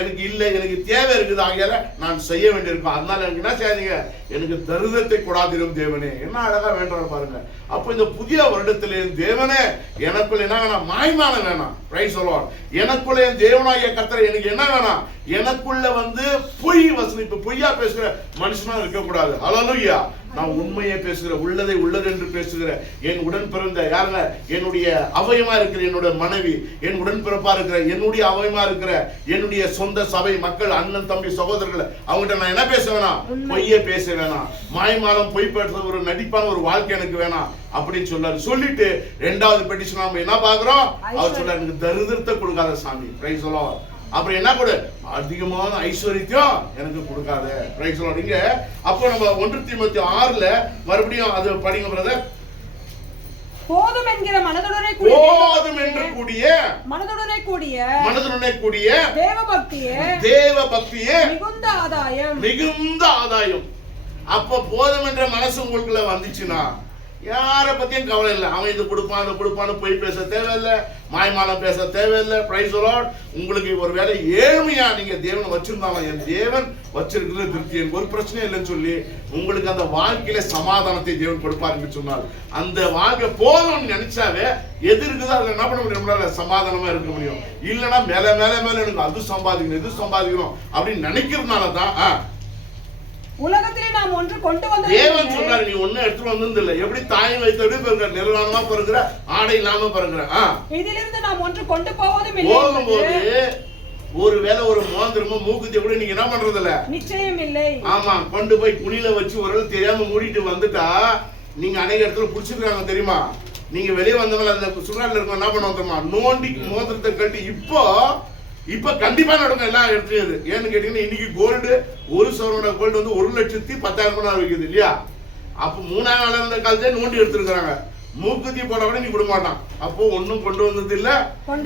எனக்கு இல்லை, எனக்கு தேவை இருக்குது, ஆகியால நான் செய்ய வேண்டியிருக்கும். அதனால எனக்கு என்ன செய்யாதீங்க, எனக்கு தரித்திரத்தை கொடாதிரும் தேவனே. என்ன அழகா வேண்டாம் பாருங்க. அப்ப இந்த புதிய வருடத்திலே தேவனே எனக்குள்ள என்ன வேணாம், மாய்மானம் வேணாம். Price the Lord. எனக்குள்ள என் தேவனாகிய கர்த்தர் எனக்கு என்ன வேணாம், எனக்குள்ள பொய் வசனிப்பு, பொய்யா பேசுற மனுஷனா இருக்கக்கூடாது. ஹல்லேலூயா. நான் உண்மையை பேசுகிற, உள்ளதை உள்ளது என்று பேசுகிற என் உடன் பிறந்த யாருங்க, என்னுடைய அவயமா இருக்கிற என்னுடைய மனைவி, என் உடன் பிறப்பா இருக்கிற என்னுடைய அவயமா இருக்கிற என்னுடைய சொந்த சபை மக்கள், அண்ணன் தம்பி சகோதரர்கள், அவங்ககிட்ட நான் என்ன பேச வேணாம், பொய்யே பேச வேணாம். மாய்மாலம், பொய் பேசுற ஒரு நடிப்பான ஒரு வாழ்க்கை எனக்கு வேணாம் அப்படின்னு சொன்னாரு. சொல்லிட்டு இரண்டாவது பெட்டிஷன் நாம என்ன பாக்குறோம், அவர் சொல்றாரு எனக்கு தரித்திரத்தை கொடுக்காத சாமி. Price the Lord. அப்புறம் என்ன கொடு, அதிகமான ஐஸ்வர்யத்தையும் எனக்கு கொடுக்காத. Price the Lord. இங்க அப்போ நம்ம 1 தீமோத்தேயு 6ல மறுபடியும் அது படிங்க பிரதர். போதும் என்கிற மனதுடனே கூடிய தேவ பக்தியே மிகுந்த ஆதாயம். அப்ப போதும் என்ற மனசு உங்களுக்குள்ள வந்துச்சுன்னா யாரை பத்தியும் கவலை இல்லை. அவன் இது கொடுப்பான், அதை கொடுப்பான்னு போய் பேச தேவையில்லை, மாய்மாலம் பேச தேவையில்லை. Price the Lord. உங்களுக்கு ஒருவேளை ஏழ்மையா நீங்க தேவனை வச்சிருந்தாலும், என் தேவன் வச்சிருக்கிறது திருப்தி, எனக்கு ஒரு பிரச்சனை இல்லைன்னு சொல்லி உங்களுக்கு அந்த வாழ்க்கையில சமாதானத்தை தேவன் கொடுப்பாருன்னு சொன்னால், அந்த வாழ்க்கை போதும்னு நினைச்சாவே எது இருக்குதோ அதுல என்ன பண்ண முடியும், நம்மளால சமாதானமா இருக்க முடியும். இல்லைன்னா மேல மேல மேல எனக்கு அது சம்பாதிக்கணும், இது சம்பாதிக்கணும் அப்படின்னு நினைக்கிறதுனாலதான் உலகத்திலே நாம் ஒன்று கொண்டு வந்த தேவன் சொன்னாரு, நீ ஒண்ணு எடுத்து வந்தது இல்ல. எப்படி தாய் வைத்தோடு பிறகுற, நிர்வாணமா பிறகுற, ஆடை இல்லாம பிறகுற. இதிலிருந்து நாம் ஒன்று கொண்டு போவதும் இல்லை. போகும்போது ஒருவேளை ஒரு மோதிரமோ மூக்குத்தி கூட நீங்க என்ன பண்றது இல்ல, நிச்சயம் இல்லை. ஆமா, கொண்டு போய் குழியில வச்சு ஒரு தெரியாம மூடிட்டு வந்துட்டா நீங்க அநேக இடத்துல புடிச்சிருக்காங்க தெரியுமா. நீங்க வெளியே வந்தவங்க அந்த சுகாதார இருக்கும் என்ன பண்ணுவோம் தெரியுமா, நோண்டி மோதிரத்தை கட்டி இப்ப கண்டிப்பா நடக்கும் எல்லா இடத்துலயும். ஏன்னு கேட்டீங்கன்னா இன்னைக்கு கோல்டு, ஒரு சவரோட கோல்டு 1,10,000 விற்குது இல்லையா. அப்ப 3ஆம் நாள் இருந்த காலத்தே நோண்டி எடுத்துருக்காங்க. மூக்குத்தி போட கூட நீ கொடுக்க மாட்டான். அப்போ ஒன்னும் கொண்டு வந்தது இல்ல.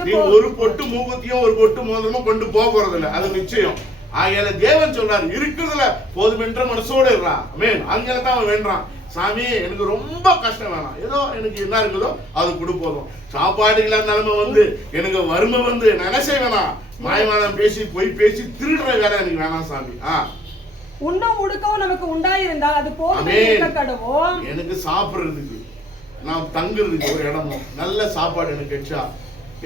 நீ ஒரு பொட்டு மூக்குத்தியும் ஒரு பொட்டு மோதிரமும் கொண்டு போக போறது இல்ல, அது நிச்சயம். ஆகையால தேவன் சொல்றாரு, இருக்கிறதுல போதுமென்ற மனசோட இருறான். அங்கே தான் அவன் வேண்டான், சாமி எனக்கு ரொம்ப கஷ்டம் வேணாம், ஏதோ எனக்கு என்ன இருக்குதோ அது கொடு போதும். சாப்பாடு இல்லாத நிலைமை எனக்கு வறுமை நான் என்ன செய்வேனா, மாயமானம் பேசி பொய் பேசி திருடுற வேலை எனக்கு வேணாம் சாமி. உண்ணும் உடுக்கவும் நமக்கு உண்டாயிருந்தால் அது போதும். எனக்கு சாப்பிடுறதுக்கு, நான் தங்குறதுக்கு ஒரு இடமும், நல்ல சாப்பாடு எனக்கு கிடைச்சா,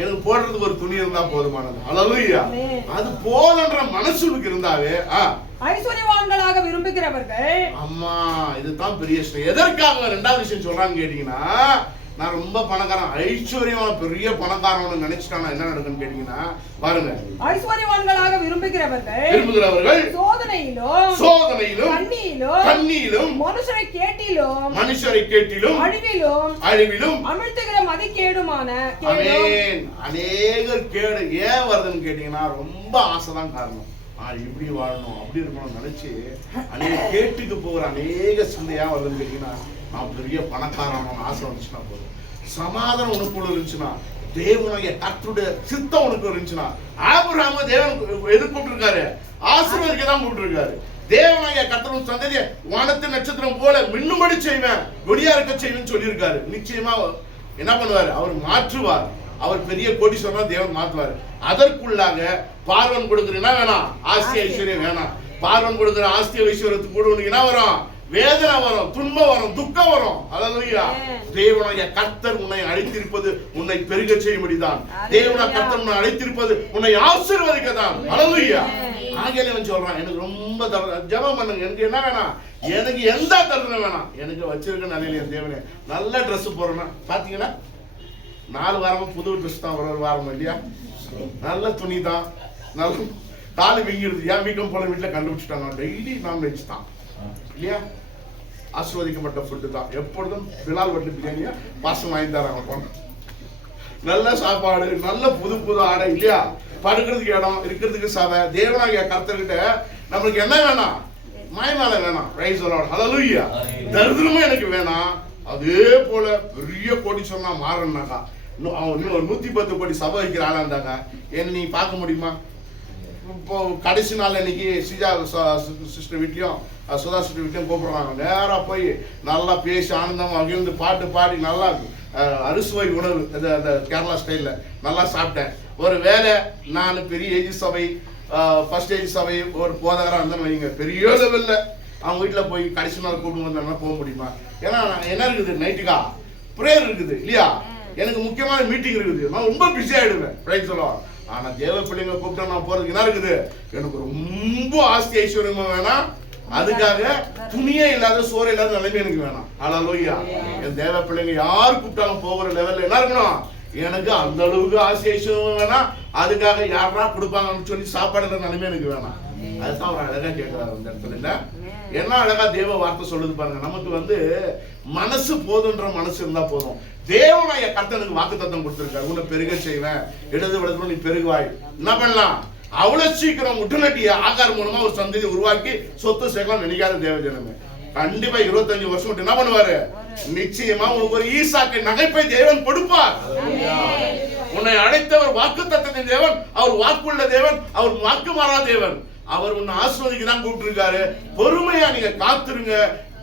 எனக்கு போடுறதுக்கு ஒரு துணி இருந்தா போதுமானது. ஹல்லேலூயா. அது போதுன்ற மனசுக்கு இருந்தாவே ஐஸ்வர்யவான்களாக விரும்புகிறவர்கள். அம்மா இதுதான் பெரிய விஷயம். எதற்காக ரெண்டாவது விஷயம் சொல்றான்னு கேட்டீங்கன்னா, நான் ரொம்ப பணக்காரன், ஐஸ்வர்யமான பெரிய பணக்காரன் நினைச்சிட்டானா என்ன நடக்குன்னு கேட்டீங்கன்னா, பாருங்க, ஐஸ்வர்யவான்களாக விரும்புகிறவர்கள் சோதனையிலும் கண்ணியிலும் மனுஷரை கேட்டிலும் அழிவிலும் அமிழ்த்துகிற மதிக்கேடுமான அநேகர் கேடு ஏன் வருதுன்னு கேட்டீங்கன்னா, ரொம்ப ஆசைதான் காரணம். இப்படி வாழணும் அப்படி இருக்கணும்னு நினைச்சு அநேக கேட்டுக்கு போகிற அநேக சிந்தையா வருதுன்னு கேட்டீங்கன்னா, நான் பெரிய பணக்காரன் ஆசை வந்துச்சுன்னா போதும். சமாதானம் உனக்குள்ள இருந்துச்சுன்னா, தேவனுடைய கர்த்தருடைய சித்தம் உனக்கு இருந்துச்சுன்னா, ஆபிரகாம் தேவன் எது கூப்பிட்டுருக்காரு, ஆசீர்வதிக்க தான் கூப்பிட்டுருக்காரு. தேவனாகிய கர்த்தர் சந்ததியை வானத்து நட்சத்திரம் போல மின்னும்படி செய்வேன், ஒளியா இருக்க செய்வேன்னு சொல்லியிருக்காரு. நிச்சயமா என்ன பண்ணுவாரு, அவர் மாற்றுவார். அவர் பெரிய கோடீஸ்வரனா தேவன் மாற்றுவார். அதற்குள்ளாக பார்வன் கொடுக்குறீங்கன்னா வேணாம், ஆஸ்தி ஐஸ்வர்யம் வேணாம். பார்வன் கொடுக்குற ஆஸ்தி ஐஸ்வர்யத்துக்கு கூட உனக்கு என்ன வரும், வேதனை வரும், துன்பம் வரும், துக்கம் வரும். ஹல்லேலூயா. தேவனாகிய கர்த்தர் உன்னை அழைத்திருப்பது உன்னை பெருக செய்யும்படிதான். தேவனாகிய கர்த்தர் உன்னை அழைத்திருப்பது உன்னை ஆசீர்வதிக்கதான். ஹல்லேலூயா. ஆகியவன் சொல்றான், எனக்கு ரொம்ப ஜெபம் பண்ணுங்க, எனக்கு என்ன வேணாம், எனக்கு எந்த தருணம் வேணாம், எனக்கு வச்சிருக்க நிலையில என் தேவனே நல்ல ட்ரெஸ் போறேன்னா பாத்தீங்கன்னா 4 வாரமா புது ட்ரெஸ் தான், ஒரு வாரம் இல்லையா, நல்ல துணி தான், நல்ல காலு வீங்கிடுது. ஏன் வீக்கம் போல வீட்டுல கண்டுபிடிச்சிட்டாங்க, டெய்லி நான்வெஜ் தான் இல்லையா, ஆசீர்வதிக்கப்பட்ட ஃபுட்டு தான். எப்பொழுதும் பிலால் வட்டி பிரியாணியா பாசம் வாங்கி தராங்க. நல்ல சாப்பாடு, நல்ல புது புது ஆடை இல்லையா, படுக்கிறதுக்கு இடம், இருக்கிறதுக்கு சபை. தேவனாகிய கர்த்தர்கிட்ட நம்மளுக்கு என்ன வேணாம், மாய்மால வேணாம். Price the Lord. ஹல்லேலூயா. தரித்திரமும் எனக்கு வேணாம். அதே போல பெரிய கோடீஸ்வரனா மாறனாக்கா, 110 கோடி சபை வைக்கிற ஆளா இருந்தாங்க என்ன நீங்க பார்க்க முடியுமா? இப்போ கடைசி நாள் அன்னைக்கு சிஜா சிஸ்டர் வீட்லையும் சுதா சிஸ்டர் வீட்லையும் கூப்பிடுறாங்க. நேராக போய் நல்லா பேசி ஆனந்தம் மகிழ்ந்து பாட்டு பாடி நல்லா அறுசுவை உணவு அந்த கேரளா ஸ்டைலில் நல்லா சாப்பிட்டேன். ஒரு வேலை நான் பெரிய ஏஜ் சபை ஃபர்ஸ்ட் ஏஜ் சபை ஒரு போதகராக இருந்தேன்னு வைங்க, பெரிய லெவலில் அவங்க வீட்டில் போய் கடைசி நாள் கூப்பிட்டு வந்தாங்கன்னா போக முடியுமா? ஏன்னா என்ன இருக்குது, நைட்டுக்கா ப்ரேயர் இருக்குது இல்லையா, எனக்கு முக்கியமான மீட்டிங் இருக்குது, நான் ரொம்ப பிஸி ஆகிடுவேன். பிரைஸ் சொல்லுவாங்க. ஆனால் தேவ பிள்ளைங்க கூப்பிட்டா நான் போகிறதுக்கு என்ன இருக்குது, எனக்கு ரொம்ப ஆஸ்தி ஐஸ்வர்யமா வேணாம், அதுக்காக துணியே இல்லாத சோறு இல்லாத நிலைமை எனக்கு வேணாம். ஹல்லேலூயா. என் தேவ பிள்ளைங்க யார் கூப்பிட்டாலும் போகிற லெவலில் என்ன இருக்கணும், எனக்கு அந்த அளவுக்கு ஆசை ஐஸ்வர்யம் வேணாம், அதுக்காக யாரா கொடுப்பாங்கன்னு சொல்லி சாப்பாடுற நிலைமை எனக்கு வேணாம். அதுதான் அவர் அழகா கேட்கிறாரு அந்த இடத்துல. இல்ல என்ன அழகா தேவ வார்த்தை சொல்லுது பாருங்க. நமக்கு மனசு போதுன்ற மனசு இருந்தா போதும். தேவனாய கர்த்தனுக்கு வாக்குத்தத்தம் கொடுத்திருக்காரு, உன்னை பெருக செய்வேன், இடது வலதுல நீ பெருகுவாய். என்ன பண்ணலாம், அவ்வளவு சீக்கிரம் முட்டுநட்டிய ஆகார் மூலமா ஒரு சந்ததி உருவாக்கி சொத்து சேர்க்கலாம் நினைக்காத தேவ ஜனமே. கண்டிப்பா 25 வருஷம் விட்டு என்ன பண்ணுவாரு, நிச்சயமா உனக்கு ஒரு ஈசாக்கை நகைப்பை தேவன் கொடுப்பார். உன்னை அழைத்தவர் வாக்குத்தத்தத்தின் தேவன், அவர் வாக்குள்ள தேவன், அவர் வாக்கு மாறா தேவன். அவர் உன்னை ஆசீர்வதிக்க தான் கூப்பிட்டு இருக்காரு. பொறுமையா நீங்க காத்துருங்க.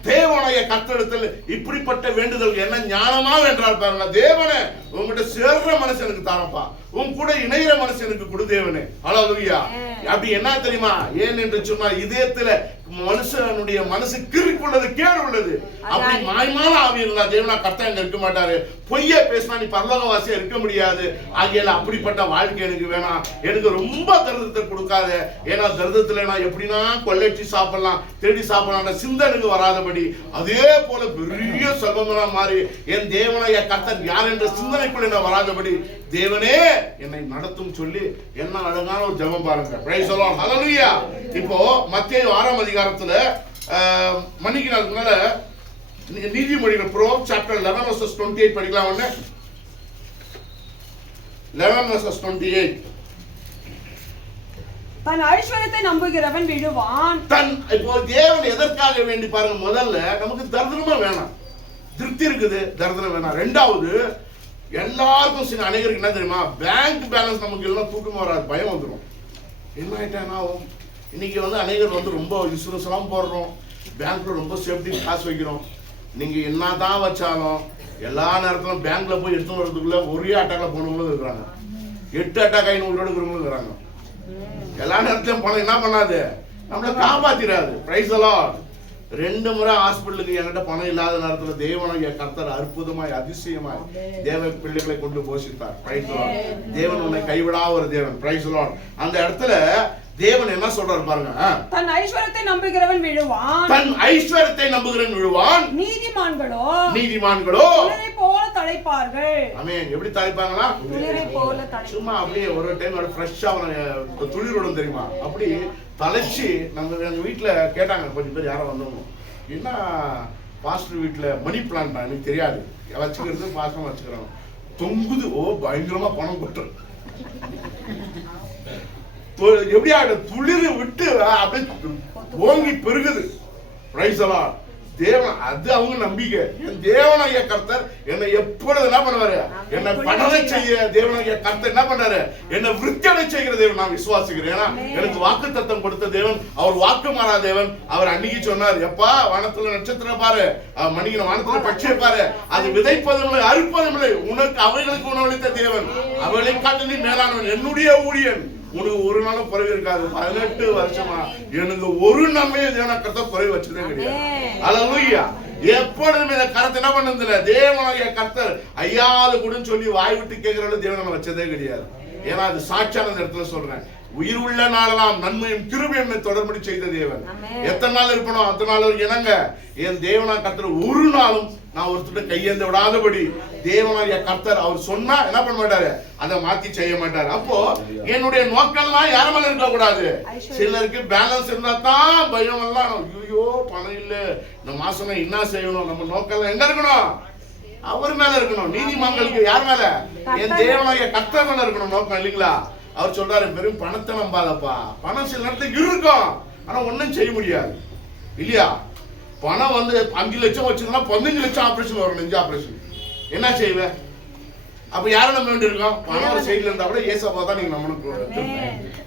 தேவனைய கர்த்தரிடத்தில் இப்படிப்பட்ட வேண்டுதல் என்ன ஞானமா வென்றால் பாருங்க. தேவனே உங்ககிட்ட சேர்ற மனசு எனக்கு தாரப்பா, உன் கூட இணைகிற மனசு எனக்கு கொடு தேவனே. ஹல்லேலூயா. அப்படி என்ன தெரியுமா, ஏன் என்று சொன்னா இதயத்துல மனுஷனுடைய மனசு கிறுக்குள்ளது கேடு உள்ளது. அப்படி மாய்மான ஆவி இருந்தா தேவனா கர்த்தர் அங்க இருக்க மாட்டாரு. பொய்ய பேசினா நீ பரலோகவாசியா இருக்க முடியாது. ஆகையால அப்படிப்பட்ட வாழ்க்கை எனக்கு வேணாம். எனக்கு ரொம்ப தரித்திரத்தை கொடுக்காது. ஏன்னா தரித்திரத்துல நான் எப்படின்னா கொள்ளைச்சி சாப்பிடலாம், தேடி சாப்பிடலாம் சிந்தனைக்கு வராதபடி, அதே போல பெரிய செல்வங்களா மாறி என் தேவனாய கர்த்தர் யார் என்ற சிந்தனைக்குள்ள நான் வராதபடி தேவனே என்னை நடத்தும் சொல்லி என்ன அழகான ஒரு ஜெபம் பாருங்க. Praise the Lord. ஹல்லேலூயா. இப்போ மத்தேயு 6ஆம் அதிகாரத்துல மன்னிக்கிறதுக்கு முன்னால நீதிமொழிகள் ப்ரோவர்ப்ஸ் சாப்டர் 11 verses 28 படிக்கலாம். ஒண்ணு 11 verses 28. தன் ஐஸ்வரியத்தை நம்புகிறவன் விழுவான். இப்போ தேவன் எதற்காக வேண்டி பாருங்க, முதல்ல நமக்கு தரித்திரமா வேணாம், திருப்தி இருக்குது, தரித்திரம் வேணாம். ரெண்டாவது எல்லாருக்கும் சில அநேகருக்கு என்ன தெரியுமா, பேங்க் பேலன்ஸ் நமக்கு எல்லாம் தூக்கம் வராது, பயம் வந்துடும். என்ன ஆயிட்டா இன்னைக்கு அநேகர் ரொம்ப இன்சூரன்ஸ் எல்லாம் போடுறோம், பேங்க்ல ரொம்ப சேஃப்டி காசு வைக்கிறோம். நீங்க என்னதான் வச்சாலும் எல்லா நேரத்திலும் பேங்க்ல போய் எடுத்து வர்றதுக்குள்ள ஒரே அட்டாக்ல போனவங்களும் இருக்கிறாங்க, 8 அட்டாக் ஆகி உயிரோடு இருக்கிறவங்களும் இருக்கிறாங்க. எல்லா நேரத்திலும் பணம் என்ன பண்ணாது, நம்மளை காப்பாத்திராது. Price the Lord. 2 முறை ஹாஸ்பிட்டலுக்கு என்கிட்ட பணம் இல்லாத நேரத்துல தேவனாகிய கர்த்தர் அற்புதமாய் அதிசயமாய் தேவ பிள்ளைகளை கொண்டு போஷித்தார். Price the Lord. தேவன் உன்னை கைவிடாத ஒரு தேவன். Price the Lord. அந்த இடத்துல தேவன் என்ன சொல்றாரு பாருங்க, தன் ஐஸ்வரியத்தை நம்புகிறவன் விழுவான். தன் ஐஸ்வரியத்தை நம்புகிறவன் விழுவான். நீதிமான்களோ துளிரை போல தழைப்பார்கள். ஆமென். எப்படி தழைப்பாங்களா, துளிரை போல தழைப்பார்கள். சும்மா அப்படியே ஒரு டைம் ஃப்ரெஷ்ஷா துளிரோடும் தெரியுமா, அப்படி தலைச்சு. எங்க வீட்டுல கேட்டாங்க கொஞ்சம் பேர், யாரும் வந்தவங்க, என்ன பாஸ்டர் வீட்டுல மணி பிளான்ட் எனக்கு தெரியாது, வச்சுக்கிறது பாஸ்டர் வச்சுக்கிறாங்க, தொங்குது. ஓ பயங்கரமா பணம் கொட்டுறது, எப்படியா துளிர் விட்டு அப்படியே ஓங்கி பெருகுது. Praise the Lord. தேவன் அது அவங்க நம்பிக்கை. என் தேவனாகிய கர்த்தர் என்னை எப்பொழுது என்ன பண்ணுவாரு, என்னை பணரை செய்ய தேவனாகிய கர்த்தர் என்ன பண்றாரு, என்னை விருத்தியடை செய்கிற தேவன் நான் விசுவாசிக்கிறேன். ஏன்னா எனக்கு வாக்கு தத்தம் கொடுத்த தேவன், அவர் வாக்கு மாறா தேவன். அவர் அன்னைக்கு சொன்னார், எப்பா வானத்துல நட்சத்திரம் பாரு, மணிக்கிற வானத்துல பட்சியை பாரு, அது விதைப்பதும் இல்லை அறுப்பதும் இல்லை, உனக்கு அவைகளுக்கு உணவளித்த தேவன், அவளை காட்டிலும் மேலானவன், என்னுடைய ஊழியன், உனக்கு ஒரு நாளும் குறைவு இருக்காது. 18 வருஷமா எனக்கு ஒரு நன்மையும் தேவனாக்கத்தை குறைவு வச்சதே கிடையாது. அல்லேலூயா. எப்பொழுதுமே இந்த கருத்தை என்ன பண்ணதில்லை, தேவனாகிய கர்த்தர் ஐயாது கூட சொல்லி வாய் விட்டு கேட்கிறவங்க தேவனை வச்சதே கிடையாது. ஏன்னா அது சாட்சியான இடத்துல சொல்றேன், உயிர் உள்ள நாளெல்லாம் நன்மையும் கிருபையும் தொடர்படி செய்த தேவன். எத்தனை நாள் இருக்கணும் அத்தனை நாள் இணங்க என் தேவனா கர்த்தர் ஒரு நாளும் நான் ஒருத்தர் கையேந்த விடாதபடி தேவனாகிய கர்த்தர் அவர் சொன்னா என்ன பண்ண மாட்டாரு, அதை மாத்தி செய்ய மாட்டாரு. அப்போ என்னுடைய நோக்கம்லாம் யார மேல இருக்க கூடாது. சிலருக்கு பேலன்ஸ் இருந்தா தான் பயம் எல்லாம், ஐயோ பணம் இல்ல இந்த மாசம் என்ன செய்யணும், நம்ம நோக்கம் எங்க இருக்கணும், அவர் மேல இருக்கணும். நீதிமன்றங்களுக்கு யார் மேல, என் தேவனாகிய கர்த்தர் மேல இருக்கணும் நோக்கம், இல்லைங்களா? அவர் சொல்றாரு, வெறும் பணத்தை நம்பாதப்பா, பணம் சில நேரத்துக்கு இருக்கும், ஆனா ஒன்னும் செய்ய முடியாது இல்லையா. பணம் 5 லட்சம் வச்சிருந்தா 15 லட்சம் ஆபரேஷன் வரும், நெஞ்சு ஆபரேஷன். என்ன செய்வேன், அப்ப யாரை நம்ப வேண்டியிருக்கோம்? பணம் ஒரு சைடுல இருந்தா கூட ஏசப்பா தான் நீங்க நம்பணும்.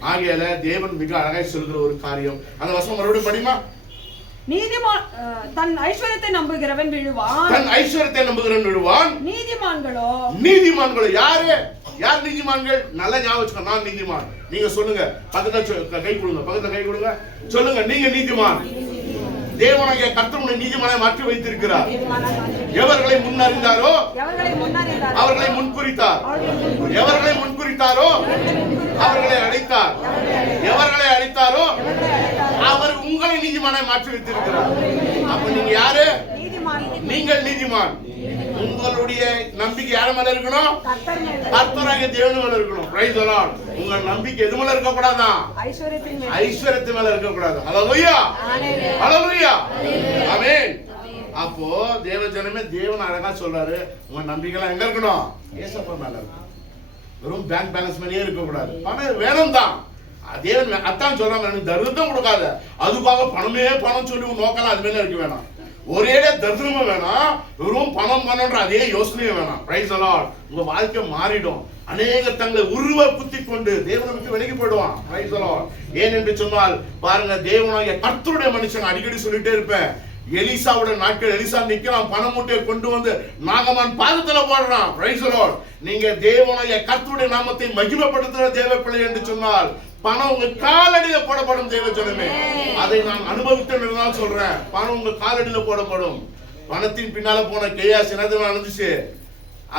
ஆகையால தேவன் மிக அழகாய் சொல்கிற ஒரு காரியம். அந்த வசனம் மறுபடியும் படிமா. நீதிமான் தன் ஐஸ்வரியத்தை நம்புகிறவன் விழுவான். தன் ஐஸ்வரியத்தை நம்புகிறவன் விழுவான். நீதிமான்களோ யாரு? யார் நீதிமான்கள்? நல்ல ஞாபகம் வச்சுக்கோ. நான் நீதிமான். நீங்க சொல்லுங்க. பக்கத்துல கை கொடுங்க. பக்கத்துல கை கொடுங்க. சொல்லுங்க, நீங்க நீதிமான். தேவனாகிய கர்த்தர் உன்னை நீதிமானாய் மாற்றி வைத்திருக்கிறார். எவர்களை முன்னறிந்தாரோ அவர்களை முன்குறித்தார். எவர்களை முன்குறித்தாரோ அவர்களை அழைத்தார். எவர்களை அழைத்தாரோ அவர் உங்களை நீதிமானாய் மாற்றி வைத்திருக்கிறார். அப்ப நீங்க யாரு? நீங்கள் நீதிமான். உங்களுடைய நம்பிக்கை யார மேல இருக்கணும்? கர்த்தராகிய தேவன் மேல இருக்கணும். Price the Lord. உங்க நம்பிக்கை எது மேல இருக்க கூடாதா? ஐஸ்வரியத்து மேல இருக்க கூடாது. ஹalleluya, ஹalleluya, ஆமென். அப்போ தேவ ஜனமே, தேவன் அழகா சொல்றாரு, உங்க நம்பிக்கை எல்லாம் எங்க இருக்கணும்? இயேசுப்பா மேல இருக்கணும். வெறும் பேங்க் பேலன்ஸ் மேலயே இருக்க கூடாது. பணம் வேணும் தான். தேவன் அதான் சொல்றாங்க, எனக்கு தரித்திரம் கொடுக்காத, அதுக்காக பணமே பணம் சொல்லி நோக்கலாம் அது மேல இருக்க வேணாம். ஒரே தரித்திரமும் வேணாம், வெறும் பணம் பணம்ன்ற அதே யோசனையும் வேணாம். Price the Lord. உங்க வாழ்க்கை மாறிடும். அநேகர் தங்களை உருவ குத்தி கொண்டு தேவனை விட்டு விலகி போயிடுவான். Price the Lord. ஏன் என்று சொன்னால் பாருங்க, தேவனாகிய கர்த்தருடைய மனுஷன் அடிக்கடி சொல்லிட்டே இருப்பேன். எலிசாவோட நாட்கள், எலிசா நிக்கிறான், பண மூட்டையை கொண்டு வந்து நாகமான் பாதத்துல போடுறான். Price the Lord. நீங்க தேவனாகிய கர்த்தருடைய நாமத்தை மகிமைப்படுத்துகிற தேவ பிள்ளை என்று சொன்னால் பணம் உங்க காலடியில போடப்படும். தேவ ஜனமே, அதை நான் அனுபவித்தேன் சொல்றேன். பணம் உங்க காலடியில போடப்படும். பணத்தின் பின்னால போன கேயாஸ் என்னது நடந்துச்சு?